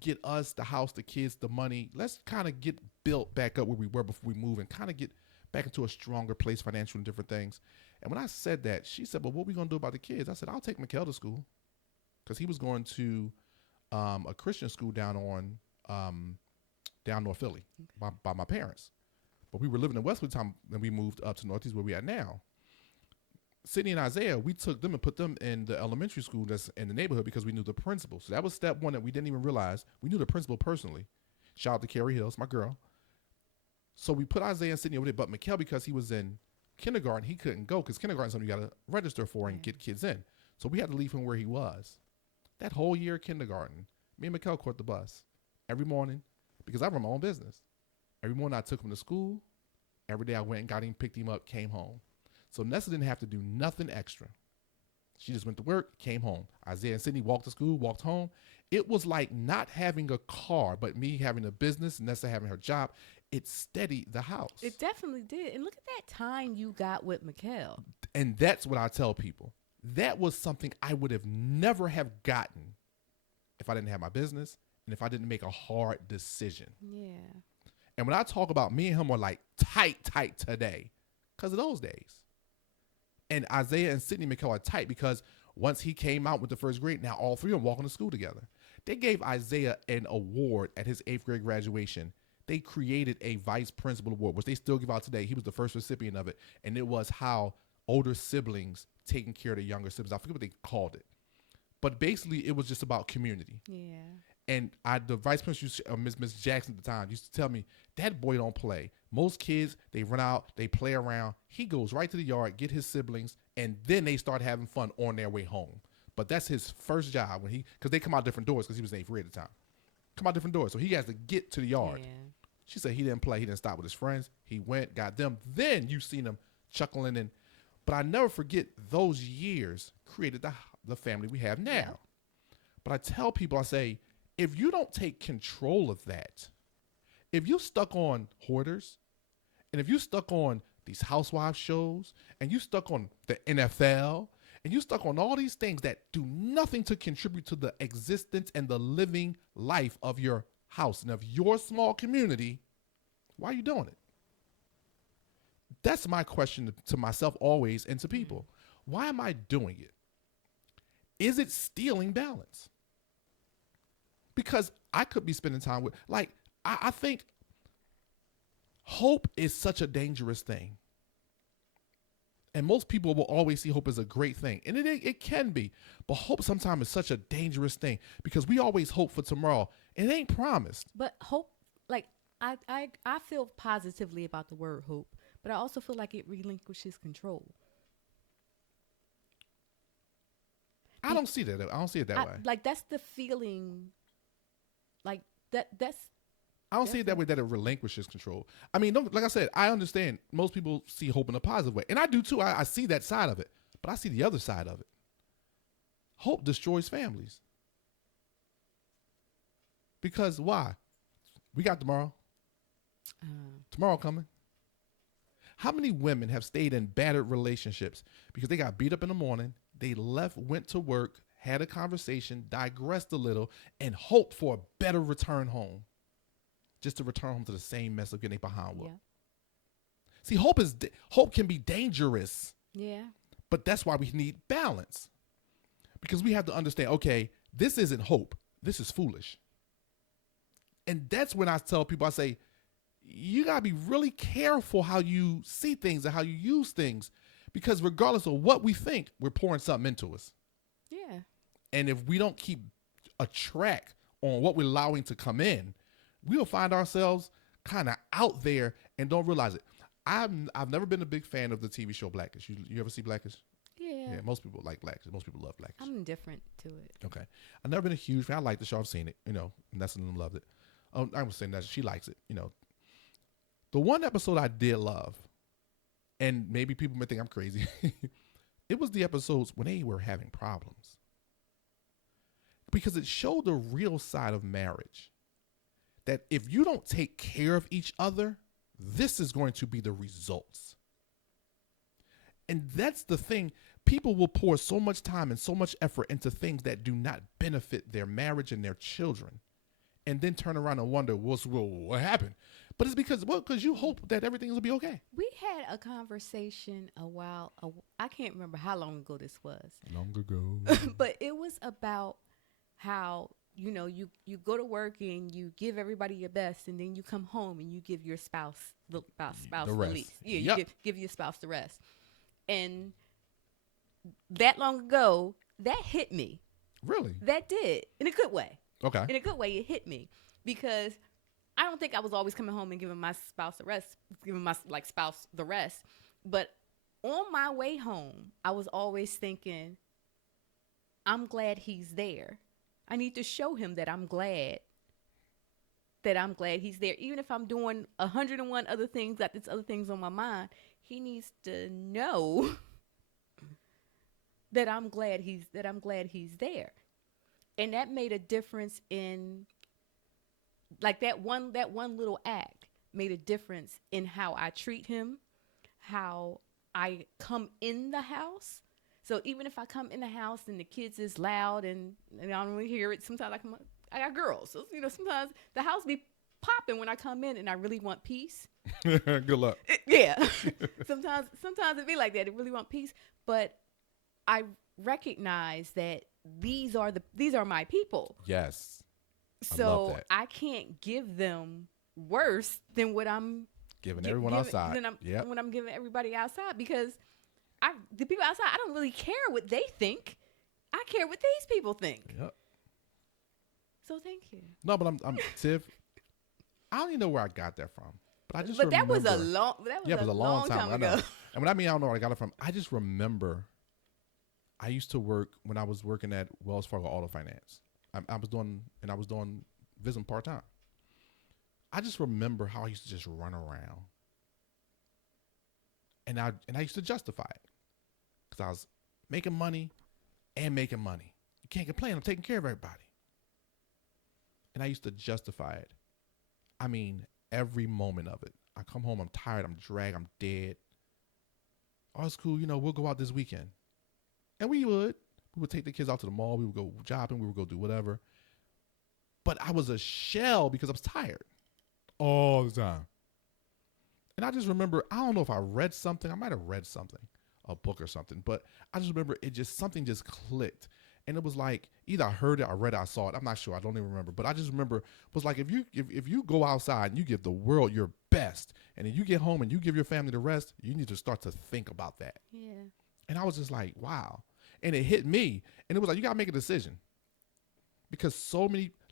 get us, the house, the kids, the money. Let's kind of get built back up where we were before we move, and kind of get back into a stronger place financially and different things. And when I said that, she said, well, what are we going to do about the kids? I said, I'll take Mickel to school, because he was going to a Christian school down North Philly by my parents. But we were living in Westwood time, and we moved up to Northeast where we are now. Sydney and Isaiah, we took them and put them in the elementary school that's in the neighborhood because we knew the principal. So that was step one that we didn't even realize. We knew the principal personally. Shout out to Carrie Hills, my girl. So we put Isaiah and Sydney over there, but Mickel, because he was in kindergarten, he couldn't go, because kindergarten is something you got to register for and get kids in. So we had to leave him where he was. That whole year of kindergarten, me and Mickel caught the bus every morning, because I run my own business. Every morning I took him to school. Every day I went and got him, picked him up, came home. So Nessa didn't have to do nothing extra. She just went to work, came home. Isaiah and Sydney walked to school, walked home. It was like not having a car, but me having a business, Nessa having her job. It steadied the house. It definitely did. And look at that time you got with Mickel. And that's what I tell people. That was something I would have never have gotten if I didn't have my business and if I didn't make a hard decision. Yeah. And when I talk about, me and him are like tight today because of those days. And Isaiah and Sydney Mickel are tight because once he came out with the first grade, now all three of them walking to school together. They gave Isaiah an award at his 8th grade graduation. They created a vice principal award, which they still give out today. He was the first recipient of it. And it was how older siblings taking care of the younger siblings. I forget what they called it. But basically, it was just about community. Yeah. And the vice principal, Miss Jackson at the time, used to tell me, that boy don't play. Most kids, they run out, they play around. He goes right to the yard, get his siblings, and then they start having fun on their way home. But that's his first job because they come out different doors because he was in 8th grade at the time. Come out different doors. So he has to get to the yard. Yeah. She said he didn't play. He didn't stop with his friends. He went, got them. Then you seen him chuckling. But I never forget those years created the family we have now. Yeah. But I tell people, I say, if you don't take control of that, if you stuck on Hoarders, and if you stuck on these housewives shows, and you stuck on the NFL, and you stuck on all these things that do nothing to contribute to the existence and the living life of your house and of your small community, why are you doing it? That's my question to myself always and to people. Why am I doing it? Is it stealing balance? Because I could be spending time with, I think hope is such a dangerous thing. And most people will always see hope as a great thing. And it can be. But hope sometimes is such a dangerous thing because we always hope for tomorrow. It ain't promised. But hope, I feel positively about the word hope, but I also feel like it relinquishes control. I don't see that. I don't see it that way. That's the feeling. That's. I don't see it that way, that it relinquishes control. I mean, like I said, I understand most people see hope in a positive way. And I do too. I see that side of it. But I see the other side of it. Hope destroys families. Because why? We got tomorrow. Tomorrow coming. How many women have stayed in battered relationships because they got beat up in the morning, they left, went to work, had a conversation, digressed a little, and hoped for a better return home? Just to return home to the same mess of getting behind whoop. Yeah. See, hope can be dangerous. Yeah. But that's why we need balance. Because we have to understand, okay, this isn't hope. This is foolish. And that's when I tell people, I say, you got to be really careful how you see things and how you use things. Because regardless of what we think, we're pouring something into us. Yeah. And if we don't keep a track on what we're allowing to come in, we'll find ourselves kind of out there and don't realize it. I've never been a big fan of the TV show Blackish. You ever see Blackish? Yeah. Yeah, most people like Blackish. Most people love Blackish. I'm indifferent to it. Okay. I've never been a huge fan. I like the show. I've seen it, and Nessa and them loved it. I'm saying that she likes it, The one episode I did love, and maybe people may think I'm crazy, it was the episodes when they were having problems. Because it showed the real side of marriage. That if you don't take care of each other, this is going to be the results. And that's the thing. People will pour so much time and so much effort into things that do not benefit their marriage and their children. And then turn around and wonder, what happened? But it's because you hope that everything will be okay. We had a conversation I can't remember how long ago this was. Long ago. But it was about how you go to work and you give everybody your best, and then you come home and you give your spouse the least. Yeah, yep. You give your spouse the rest. And that long ago, that hit me. Really? That did, in a good way. Okay. In a good way, it hit me because I don't think I was always coming home and giving my spouse the rest, spouse the rest. But on my way home, I was always thinking, I'm glad he's there. I need to show him that I'm glad he's there. Even if I'm doing 101 other things, got these other things on my mind, he needs to know that I'm glad he's there. And that made a difference in that one little act made a difference in how I treat him, how I come in the house. So even if I come in the house and the kids is loud and I don't really hear it, sometimes I got girls. So, you know, sometimes the house be popping when I come in and I really want peace. Good luck. Yeah. sometimes it be like that. I really want peace, but I recognize that these are my people. Yes. So I can't give them worse than what I'm giving everyone outside. When I'm giving everybody outside, because the people outside, I don't really care what they think. I care what these people think. Yep. So thank you. No, but I'm Tiff. I don't even know where I got that from, but I just. But remember, that was a long time ago. I know. And when I mean I don't know where I got it from, I just remember. I used to work when I was working at Wells Fargo Auto Finance. I was doing Vism part time. I just remember how I used to just run around, and I used to justify it because I was making money and making money. You can't complain. I'm taking care of everybody. And I used to justify it. I mean, every moment of it. I come home, I'm tired, I'm dragged, I'm dead. Oh, it's cool. You know, we'll go out this weekend. And we would take the kids out to the mall. We would go shopping. We would go do whatever. But I was a shell because I was tired all the time. And I just remember, I don't know if I read something. I might have read something, a book or something. But I just remember something just clicked. And it was like, either I heard it, I read it, I saw it. I'm not sure. I don't even remember. But I just remember it was like, if you go outside and you give the world your best, and then you get home and you give your family the rest, you need to start to think about that. Yeah. And I was just like, wow. And it hit me. And it was like, you got to make a decision. Because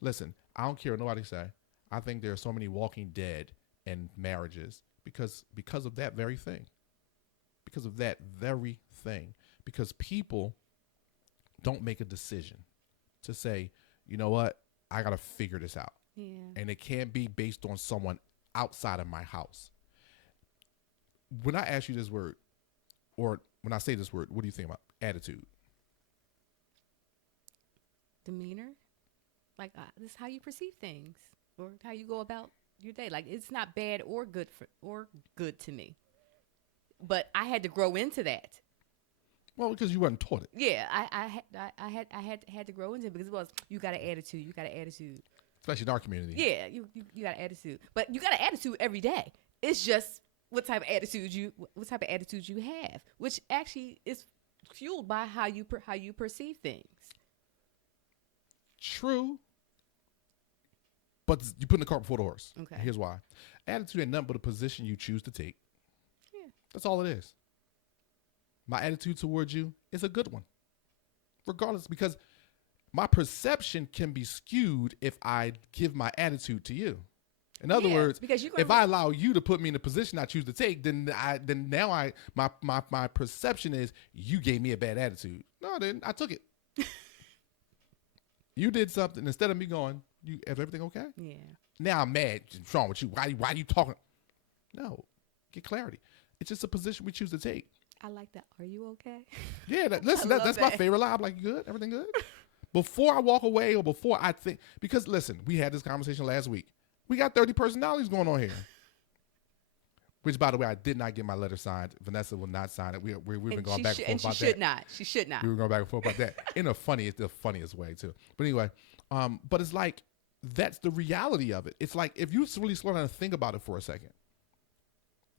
listen, I don't care what nobody say. I think there are so many walking dead in marriages because of that very thing. Because of that very thing. Because people don't make a decision to say, you know what, I got to figure this out. Yeah. And it can't be based on someone outside of my house. When I ask you this word, or when I say this word, what do you think about attitude? Demeanor? Like, this is how you perceive things or how you go about your day. Like, it's not bad or good to me. But I had to grow into that. Well, because you weren't taught it. Yeah, I had to grow into it because it was, you got an attitude. You got an attitude. Especially in our community. Yeah, you got an attitude. But you got an attitude every day. It's just what type of attitude you have, which actually is fueled by how you perceive things. True. But you're putting the cart before the horse. Okay. Here's why. Attitude ain't nothing but a position you choose to take. Yeah. That's all it is. My attitude towards you is a good one. Regardless, because my perception can be skewed if I give my attitude to you. In other words, because if I allow you to put me in a position I choose to take, then now my perception is you gave me a bad attitude. No, I didn't. I took it. You did something instead of me going, is everything okay? Yeah. Now I'm mad. What's wrong with you? Why are you talking? No, get clarity. It's just a position we choose to take. I like that. Are you okay? Yeah, that's my favorite line. I'm like, you good? Everything good? Before I walk away or before I think, because listen, we had this conversation last week. We got 30 personalities going on here. Which, by the way, I did not get my letter signed. Vanessa will not sign it. We've been going back and forth about that. She should not. She should not. We were going back and forth about that in the funniest way too. But anyway, but it's like that's the reality of it. It's like if you really slow down and think about it for a second,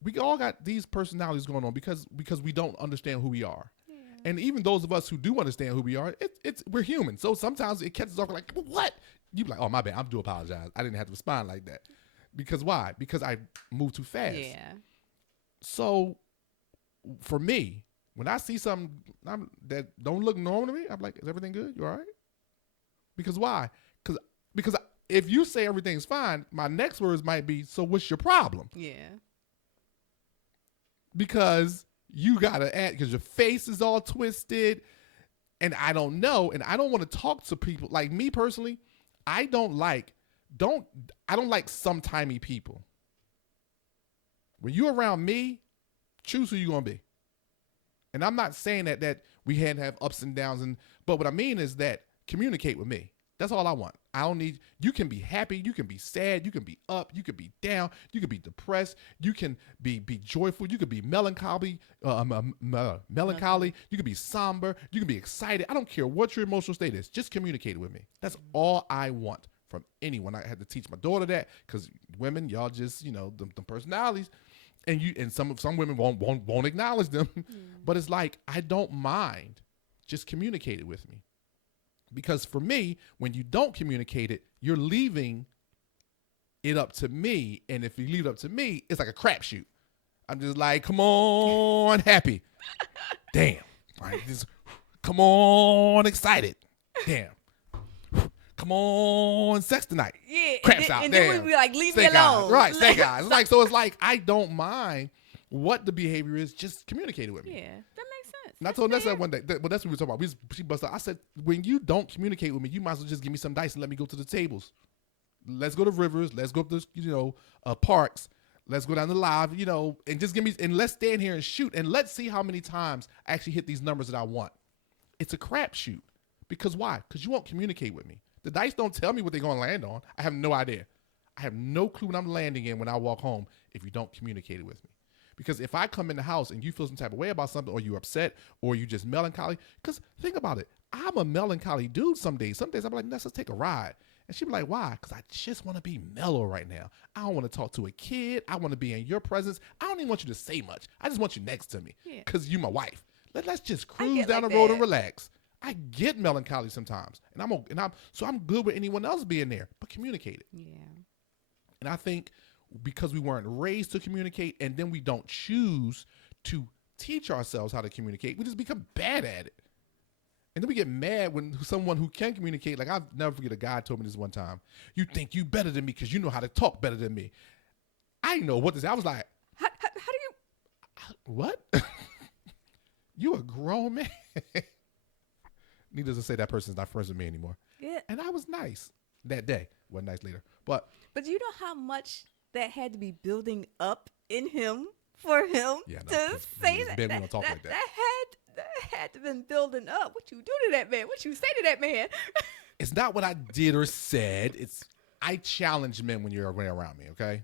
we all got these personalities going on because we don't understand who we are. Yeah. And even those of us who do understand who we are, we're human. So sometimes it catches off like, what? You be like, oh, my bad. I do apologize. I didn't have to respond like that. Because why? Because I moved too fast. Yeah. So for me, when I see something that don't look normal to me, I'm like, is everything good? You all right? Because why? Because if you say everything's fine, my next words might be, so what's your problem? Yeah. Because you got to act, because your face is all twisted, and I don't know, and I don't want to talk to people. Like me personally, I don't like sometimey people. When you're around me, choose who you're going to be. And I'm not saying that we had to have ups and downs, but what I mean is that communicate with me. That's all I want. I don't need, you can be happy, you can be sad, you can be up, you can be down, you can be depressed, you can be joyful, you can be melancholy, you can be somber, you can be excited. I don't care what your emotional state is. Just communicate with me. That's all I want from anyone. I had to teach my daughter that because women, y'all just, them personalities. And some women won't acknowledge them. But it's like, I don't mind. Just communicate it with me. Because for me, when you don't communicate it, you're leaving it up to me. And if you leave it up to me, it's like a crapshoot. I'm just like, come on, happy. Damn. Right, just, come on, excited. Damn. Come on, sex tonight. Yeah. Craps out. And Damn. then we be like, leave me Snake eyes. alone. Right, snake eyes. So it's like, I don't mind what the behavior is. Just communicate it with me. Yeah, that makes sense. And I told Nessa one day, but that's what we were talking about. She busted out. I said, when you don't communicate with me, you might as well just give me some dice and let me go to the tables. Let's go to rivers. Let's go up to, parks. Let's go down to live, and just give me, and let's stand here and shoot. And let's see how many times I actually hit these numbers that I want. It's a crapshoot. Because why? Because you won't communicate with me. The dice don't tell me what they're going to land on. I have no idea. I have no clue what I'm landing in when I walk home if you don't communicate it with me. Because if I come in the house and you feel some type of way about something, or you're upset, or you just melancholy, because think about it. I'm a melancholy dude some days. Some days I'm like, let's take a ride. And she'd be like, why? Because I just want to be mellow right now. I don't want to talk to a kid. I want to be in your presence. I don't even want you to say much. I just want you next to me because you're my wife. Let's just cruise down the road and relax. I get melancholy sometimes, and I'm good with anyone else being there, but communicate it. Yeah. And I think because we weren't raised to communicate, and then we don't choose to teach ourselves how to communicate, we just become bad at it. And then we get mad when someone who can communicate, like I'll never forget a guy told me this one time, you think you better than me because you know how to talk better than me. I didn't know what to say. I was like, how do you? What? You a grown man. Needless to say, that person's not friends with me anymore. Yeah. And I was nice that day. Wasn't nice later. But you know how much that had to be building up in him for him to say that. We don't talk like that. That had to been building up. What you do to that man? What you say to that man? It's not what I did or said. I challenge men when you're around me, okay?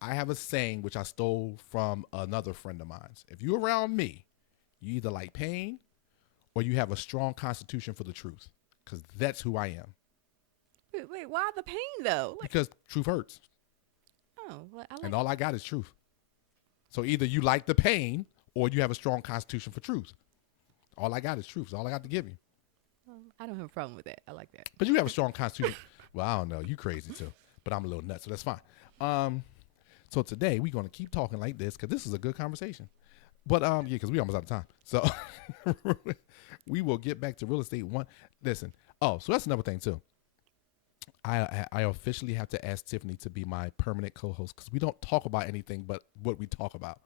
I have a saying which I stole from another friend of mine. If you're around me, you either like pain or you have a strong constitution for the truth, because that's who I am. Wait, why the pain though? Because truth hurts. Oh, well, and all I got is truth. So either you like the pain or you have a strong constitution for truth. All I got is truth. It's all I got to give you. I don't have a problem with that. I like that. But you have a strong constitution. Well, I don't know. You crazy too. But I'm a little nuts, so that's fine. So today we're going to keep talking like this because this is a good conversation. But because we almost out of time. So we will get back to real estate one. Listen. Oh, so that's another thing too. I officially have to ask Tifphani to be my permanent co-host because we don't talk about anything but what we talk about.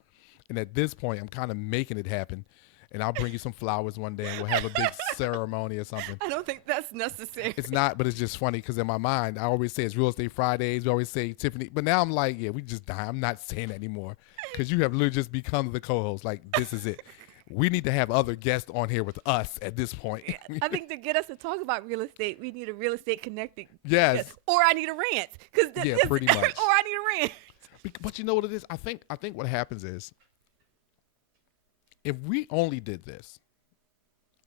And at this point, I'm kind of making it happen. And I'll bring you some flowers one day and we'll have a big ceremony or something. I don't think that's necessary. It's not, but it's just funny because in my mind, I always say it's Real Estate Fridays. We always say Tifphani. But now I'm like, yeah, we just die. I'm not saying that anymore because you have literally just become the co-host. Like, this is it. We need to have other guests on here with us at this point. I think to get us to talk about real estate, we need a real estate connected. Yes. Or I need a rant. Yeah, pretty much. Or I need a rant. But you know what it is? I think what happens is if we only did this,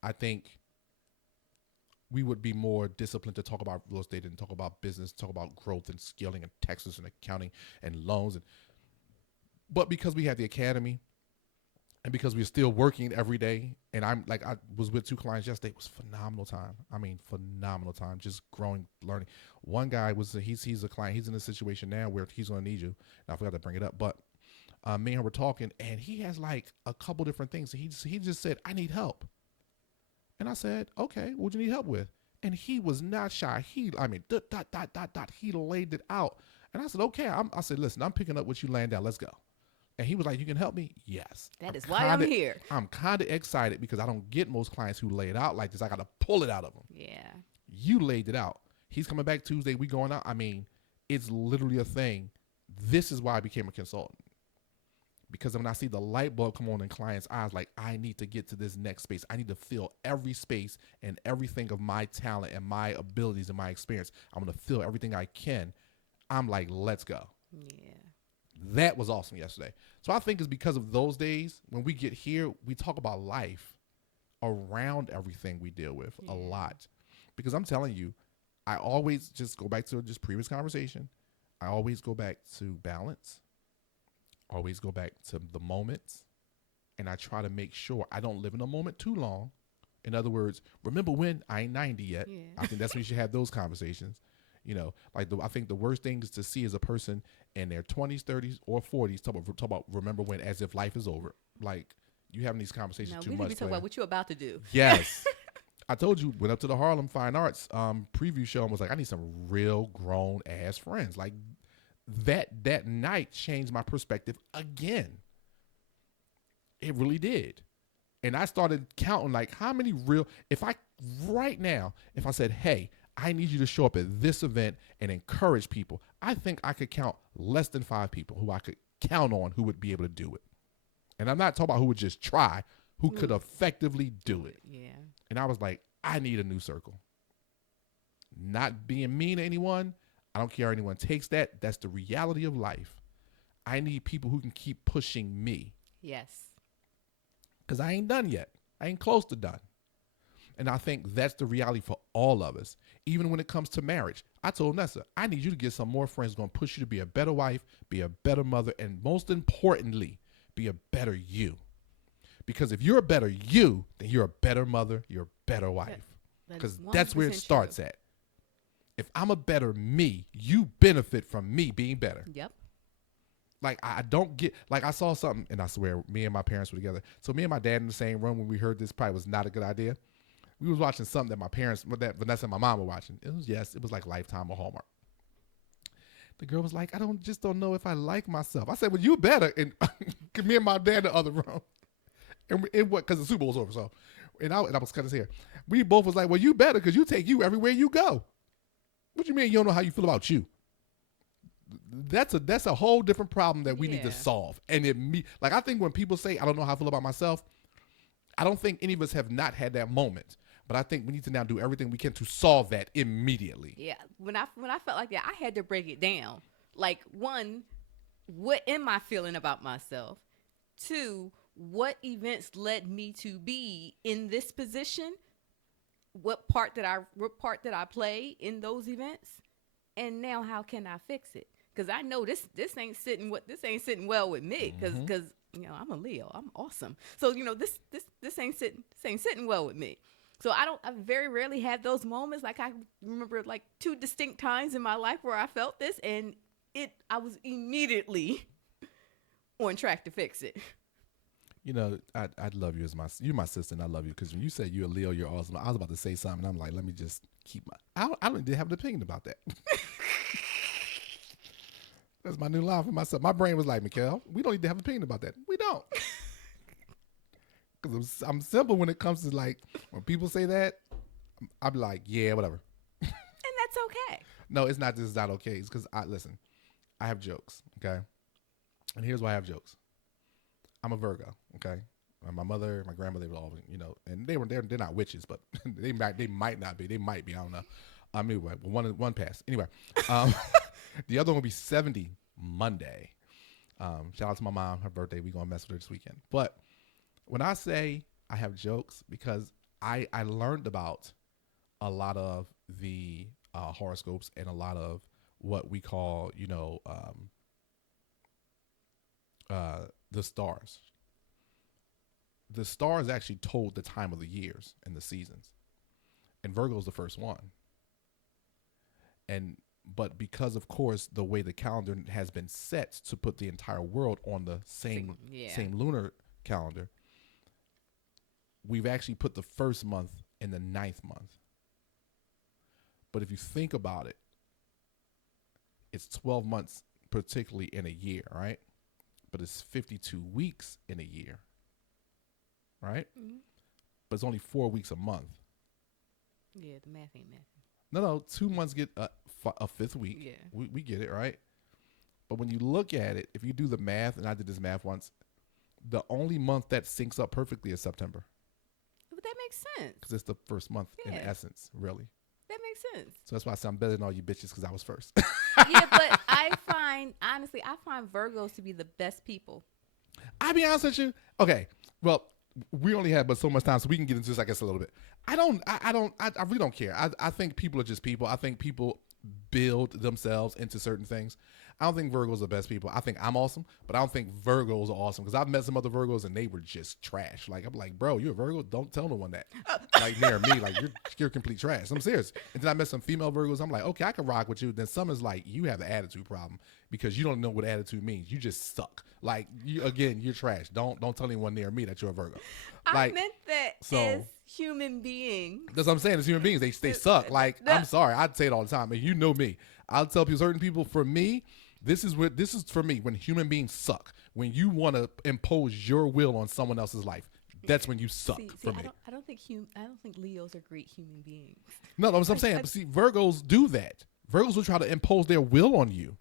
I think we would be more disciplined to talk about real estate and talk about business, talk about growth and scaling and taxes and accounting and loans. But because we have the academy and because we're still working every day, and I was with 2 clients yesterday, it was phenomenal time. I mean, phenomenal time, just growing, learning. One guy he's a client. He's in a situation now where he's going to need you. And I forgot to bring it up, but me and him were talking, and he has like a couple different things. He just said, I need help. And I said, okay, what do you need help with? And he was not shy. He laid it out. And I said, okay. I said, listen, I'm picking up what you laying down. Let's go. And he was like, you can help me? Yes. That is why I'm here. I'm kind of excited because I don't get most clients who lay it out like this. I got to pull it out of them. Yeah. You laid it out. He's coming back Tuesday. We going out. I mean, it's literally a thing. This is why I became a consultant. because when I see the light bulb come on in clients' eyes, like, I need to get to this next space. I need to fill every space and everything of my talent and my abilities and my experience. I'm going to fill everything I can. I'm like, let's go. Yeah. That was awesome yesterday. So I think it's because of those days when we get here, we talk about life around everything we deal with a lot. Because I'm telling you, I always just go back to just previous conversation. I always go back to balance. Always go back to the moments. And I try to make sure I don't live in a moment too long. In other words, remember when? I ain't 90 yet. Yeah. I think that's when you should have those conversations. You know, like I think the worst thing is to see as a person in their 20s, 30s, or 40s talk about remember when as if life is over. Like, you having these conversations No, too we much. need to talk about what you're about to do. Yes. I told you, went up to the Harlem Fine Arts preview show and was like, I need some real grown ass friends. Like, that night changed my perspective again. It really did. And I started counting, like, how many real, if I said, hey, I need you to show up at this event and encourage people, I think I could count less than 5 people who I could count on who would be able to do it. And I'm not talking about who would just try, who could effectively do it. Yeah. And I was like, I need a new circle. Not being mean to anyone. I don't care how anyone takes that. That's the reality of life. I need people who can keep pushing me. Yes. Because I ain't done yet. I ain't close to done. And I think that's the reality for all of us. Even when it comes to marriage. I told Nessa, I need you to get some more friends going to push you to be a better wife, be a better mother, and most importantly, be a better you. Because if you're a better you, then you're a better mother, you're a better wife. Because that's where it starts at. If I'm a better me, you benefit from me being better. Yep. Like, I don't get, like, I saw something, and I swear, me and my parents were together. So me and my dad in the same room when we heard this probably was not a good idea. We was watching something that my parents, that Vanessa and my mom were watching. It was like Lifetime or Hallmark. The girl was like, I don't know if I like myself. I said, well, you better. And me and my dad in the other room. And it was because the Super Bowl was over. So, and I was cutting his hair. We both was like, well, you better because you take you everywhere you go. What you mean you don't know how you feel about you? That's a whole different problem that we need to solve. And I think when people say, I don't know how I feel about myself, I don't think any of us have not had that moment. But I think we need to now do everything we can to solve that immediately. Yeah. When I felt like that, I had to break it down. Like, 1, what am I feeling about myself? 2, what events led me to be in this position? What part did I play in those events? And now how can I fix it? Because I know this ain't sitting well with me. Because I'm a Leo. I'm awesome. So this ain't sitting well with me. So I very rarely have those moments. Like, I remember like 2 distinct times in my life where I felt this, and I was immediately on track to fix it. I'd love you as you're my sister, and I love you because when you said you're a Leo, you're awesome. I was about to say something, and I'm like, let me just keep I don't even have an opinion about that. That's my new line for myself. My brain was like, Mickel, we don't need to have an opinion about that. We don't. Because I'm simple when it comes to, like, when people say that, I'm like, yeah, whatever. And that's okay. No, it's not okay. It's because I have jokes, okay? And here's why I have jokes. I'm a Virgo, okay? My mother, my grandmother, they were all, and they're not witches, but they might not be. They might be. I don't know. Anyway, one passed. Anyway, the other one will be 70 Monday. Shout out to my mom, her birthday. We gonna mess with her this weekend. But when I say I have jokes, because I learned about a lot of the horoscopes and a lot of what we call, the stars. The stars actually told the time of the years and the seasons. And Virgo's the first one. But because, of course, the way the calendar has been set to put the entire world on the same lunar calendar, we've actually put the first month in the 9th month. But if you think about it, it's 12 months, particularly in a year, right? But it's 52 weeks in a year, right? Mm-hmm. But it's only 4 weeks a month. Yeah, the math ain't math. No, 2 months get a 5th week. Yeah. We get it, right? But when you look at it, if you do the math, and I did this math once, the only month that syncs up perfectly is September. But that makes sense. Because it's the first month in essence, really. That makes sense. So that's why I say I'm better than all you bitches because I was first. Yeah, but honestly, I find Virgos to be the best people. I'll be honest with you. Okay, well, we only have but so much time, so we can get into this, I guess, a little bit. I really don't care. I think people are just people. I think people build themselves into certain things. I don't think Virgos are the best people. I think I'm awesome, but I don't think Virgos are awesome because I've met some other Virgos and they were just trash. Like, I'm like, bro, you a Virgo? Don't tell no one that. Like, near me, like, you're complete trash. I'm serious. And then I met some female Virgos. I'm like, okay, I can rock with you. Then some is like, you have an attitude problem because you don't know what attitude means. You just suck. Like, you're trash. Don't tell anyone near me that you're a Virgo. Like, I meant that as human beings. That's what I'm saying. As human beings, they suck. Like, I'm sorry. I'd say it all the time. And you know me. I'll tell people, certain people, for me, this is for me, when human beings suck. When you want to impose your will on someone else's life, that's when you suck for me. I don't think Leos are great human beings. No, that's what I'm saying. But see, Virgos do that. Virgos will try to impose their will on you.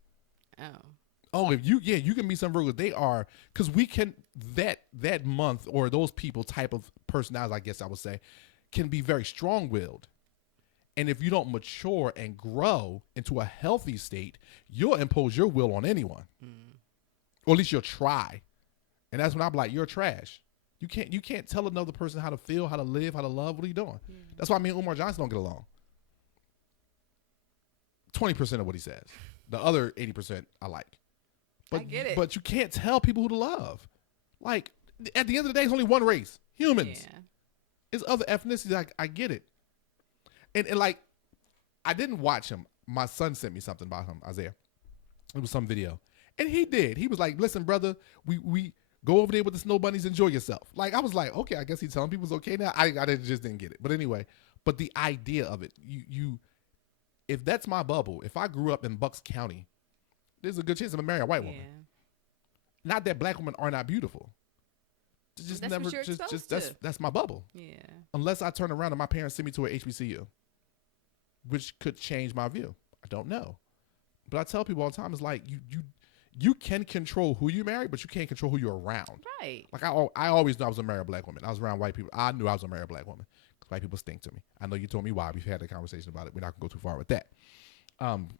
Oh, if you can meet some Virgos. They are, because we can, that month or those people type of personalities, I guess I would say, can be very strong-willed. And if you don't mature and grow into a healthy state, you'll impose your will on anyone. Or at least you'll try. And that's when I'm like, you're trash. You can't tell another person how to feel, how to live, how to love. What are you doing? That's why me and Umar Johnson don't get along. 20% of what he says. The other 80% I like. But, I get it. But you can't tell people who to love. Like, at the end of the day, it's only one race. Humans. Yeah. It's other ethnicities. I get it. And like, I didn't watch him. My son sent me something about him, Isaiah. It was some video. And he did. He was like, listen, brother, we go over there with the snow bunnies, enjoy yourself. Like, I was like, okay, I guess he's telling people it's okay now. I just didn't get it. But anyway, but the idea of it, if that's my bubble, if I grew up in Bucks County, there's a good chance I'm gonna marry a white woman. Not that black women are not beautiful. Just that's never, that's my bubble. Yeah. Unless I turn around and my parents send me to a HBCU, which could change my view. I don't know. But I tell people all the time, it's like you can control who you marry, but you can't control who you're around. Right. Like I always knew I was gonna marry a black woman. I was around white people. I knew I was gonna marry a black woman because white people stink to me. I know you told me why. We've had a conversation about it. We're not gonna go too far with that.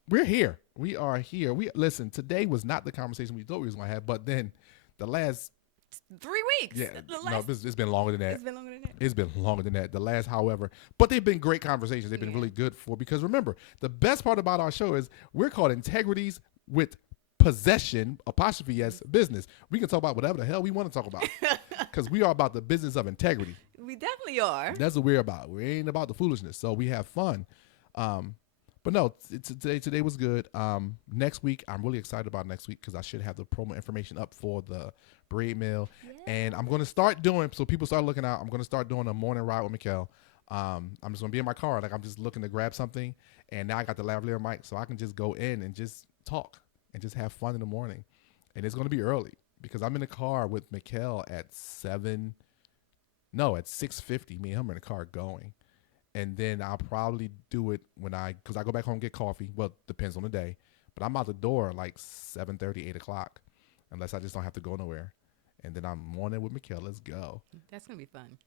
We're here. We are here. Listen, today was not the conversation we thought we was gonna have, but then the last 3 weeks. Yeah, it's been longer than that. It's been longer than that. The last, however, but they've been great conversations. They've been really good because remember, the best part about our show is we're called Integrities with Possession, ', business. We can talk about whatever the hell we want to talk about because we are about the business of integrity. We definitely are. That's what we're about. We ain't about the foolishness. So we have fun. But no, today was good. Next week, I'm really excited about next week because I should have the promo information up for the braid mill. Yeah. And I'm going to start doing, so people start looking out, I'm going to start doing a morning ride with Mickel. I'm just going to be in my car. Like, I'm just looking to grab something. And now I got the lavalier mic, so I can just go in and just talk and just have fun in the morning. And it's going to be early because I'm in the car with Mickel at 6:50. Me and him are in the car going. And then I'll probably do it because I go back home and get coffee. Well, depends on the day. But I'm out the door like 7:30, 8 o'clock, unless I just don't have to go nowhere. And then I'm on it with Mickel. Let's go. That's going to be fun.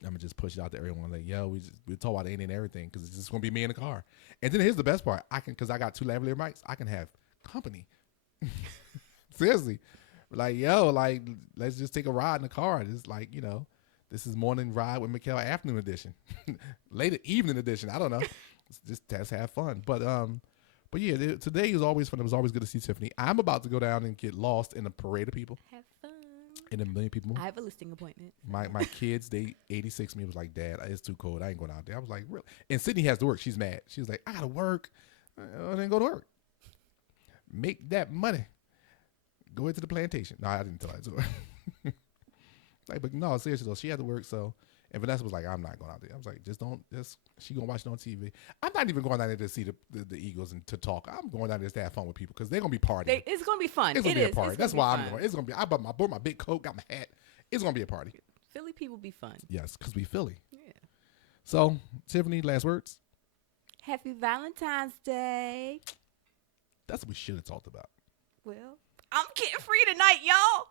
I'm going to just push it out to everyone. Like, yo, we talk about anything and everything because it's just going to be me in the car. And then here's the best part. Because I got 2 lavalier mics, I can have company. Seriously. Like, yo, like, let's just take a ride in the car. It's like, this is morning ride with Mickel, afternoon edition, later evening edition. I don't know. Just have fun. But yeah, today is always fun. It was always good to see Tifphani. I'm about to go down and get lost in a parade of people. Have fun. In a million people. I have a listing appointment. My kids, they 86 me was like, Dad, it's too cold. I ain't going out there. I was like, really? And Sydney has to work. She's mad. She was like, I gotta work. I didn't go to work. Make that money. Go into the plantation. No, I didn't tell her to. But no, seriously though, she had to work. So, and Vanessa was like, I'm not going out there. I was like, she gonna watch it on TV. I'm not even going down there to see the Eagles and to talk. I'm going down there to have fun with people because they're gonna be partying. It's gonna be fun. It's gonna be a party. That's why I'm going. It's gonna be. I bought my big coat, got my hat. It's gonna be a party. Philly people be fun. Yes, because we Philly. Yeah. So, Tifphani, last words. Happy Valentine's Day. That's what we should have talked about. Well, I'm getting free tonight, y'all.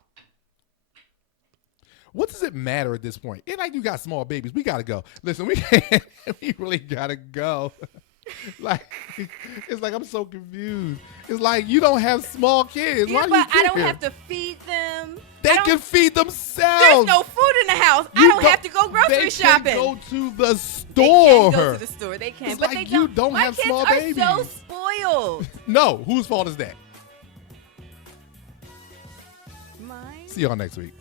What does it matter at this point? It's like you got small babies. We gotta go. Listen, we can't. We really gotta go. Like, it's like I'm so confused. It's like you don't have small kids. Yeah, Why do but you I don't care? have to feed them. They can feed There's themselves. no food in the house. I You don't have to go grocery shopping. They can go to the They store. can go to the store. They can, It's but like they you don't. don't My have kids small are babies. so spoiled. No, whose fault is that? Mine. See y'all next week.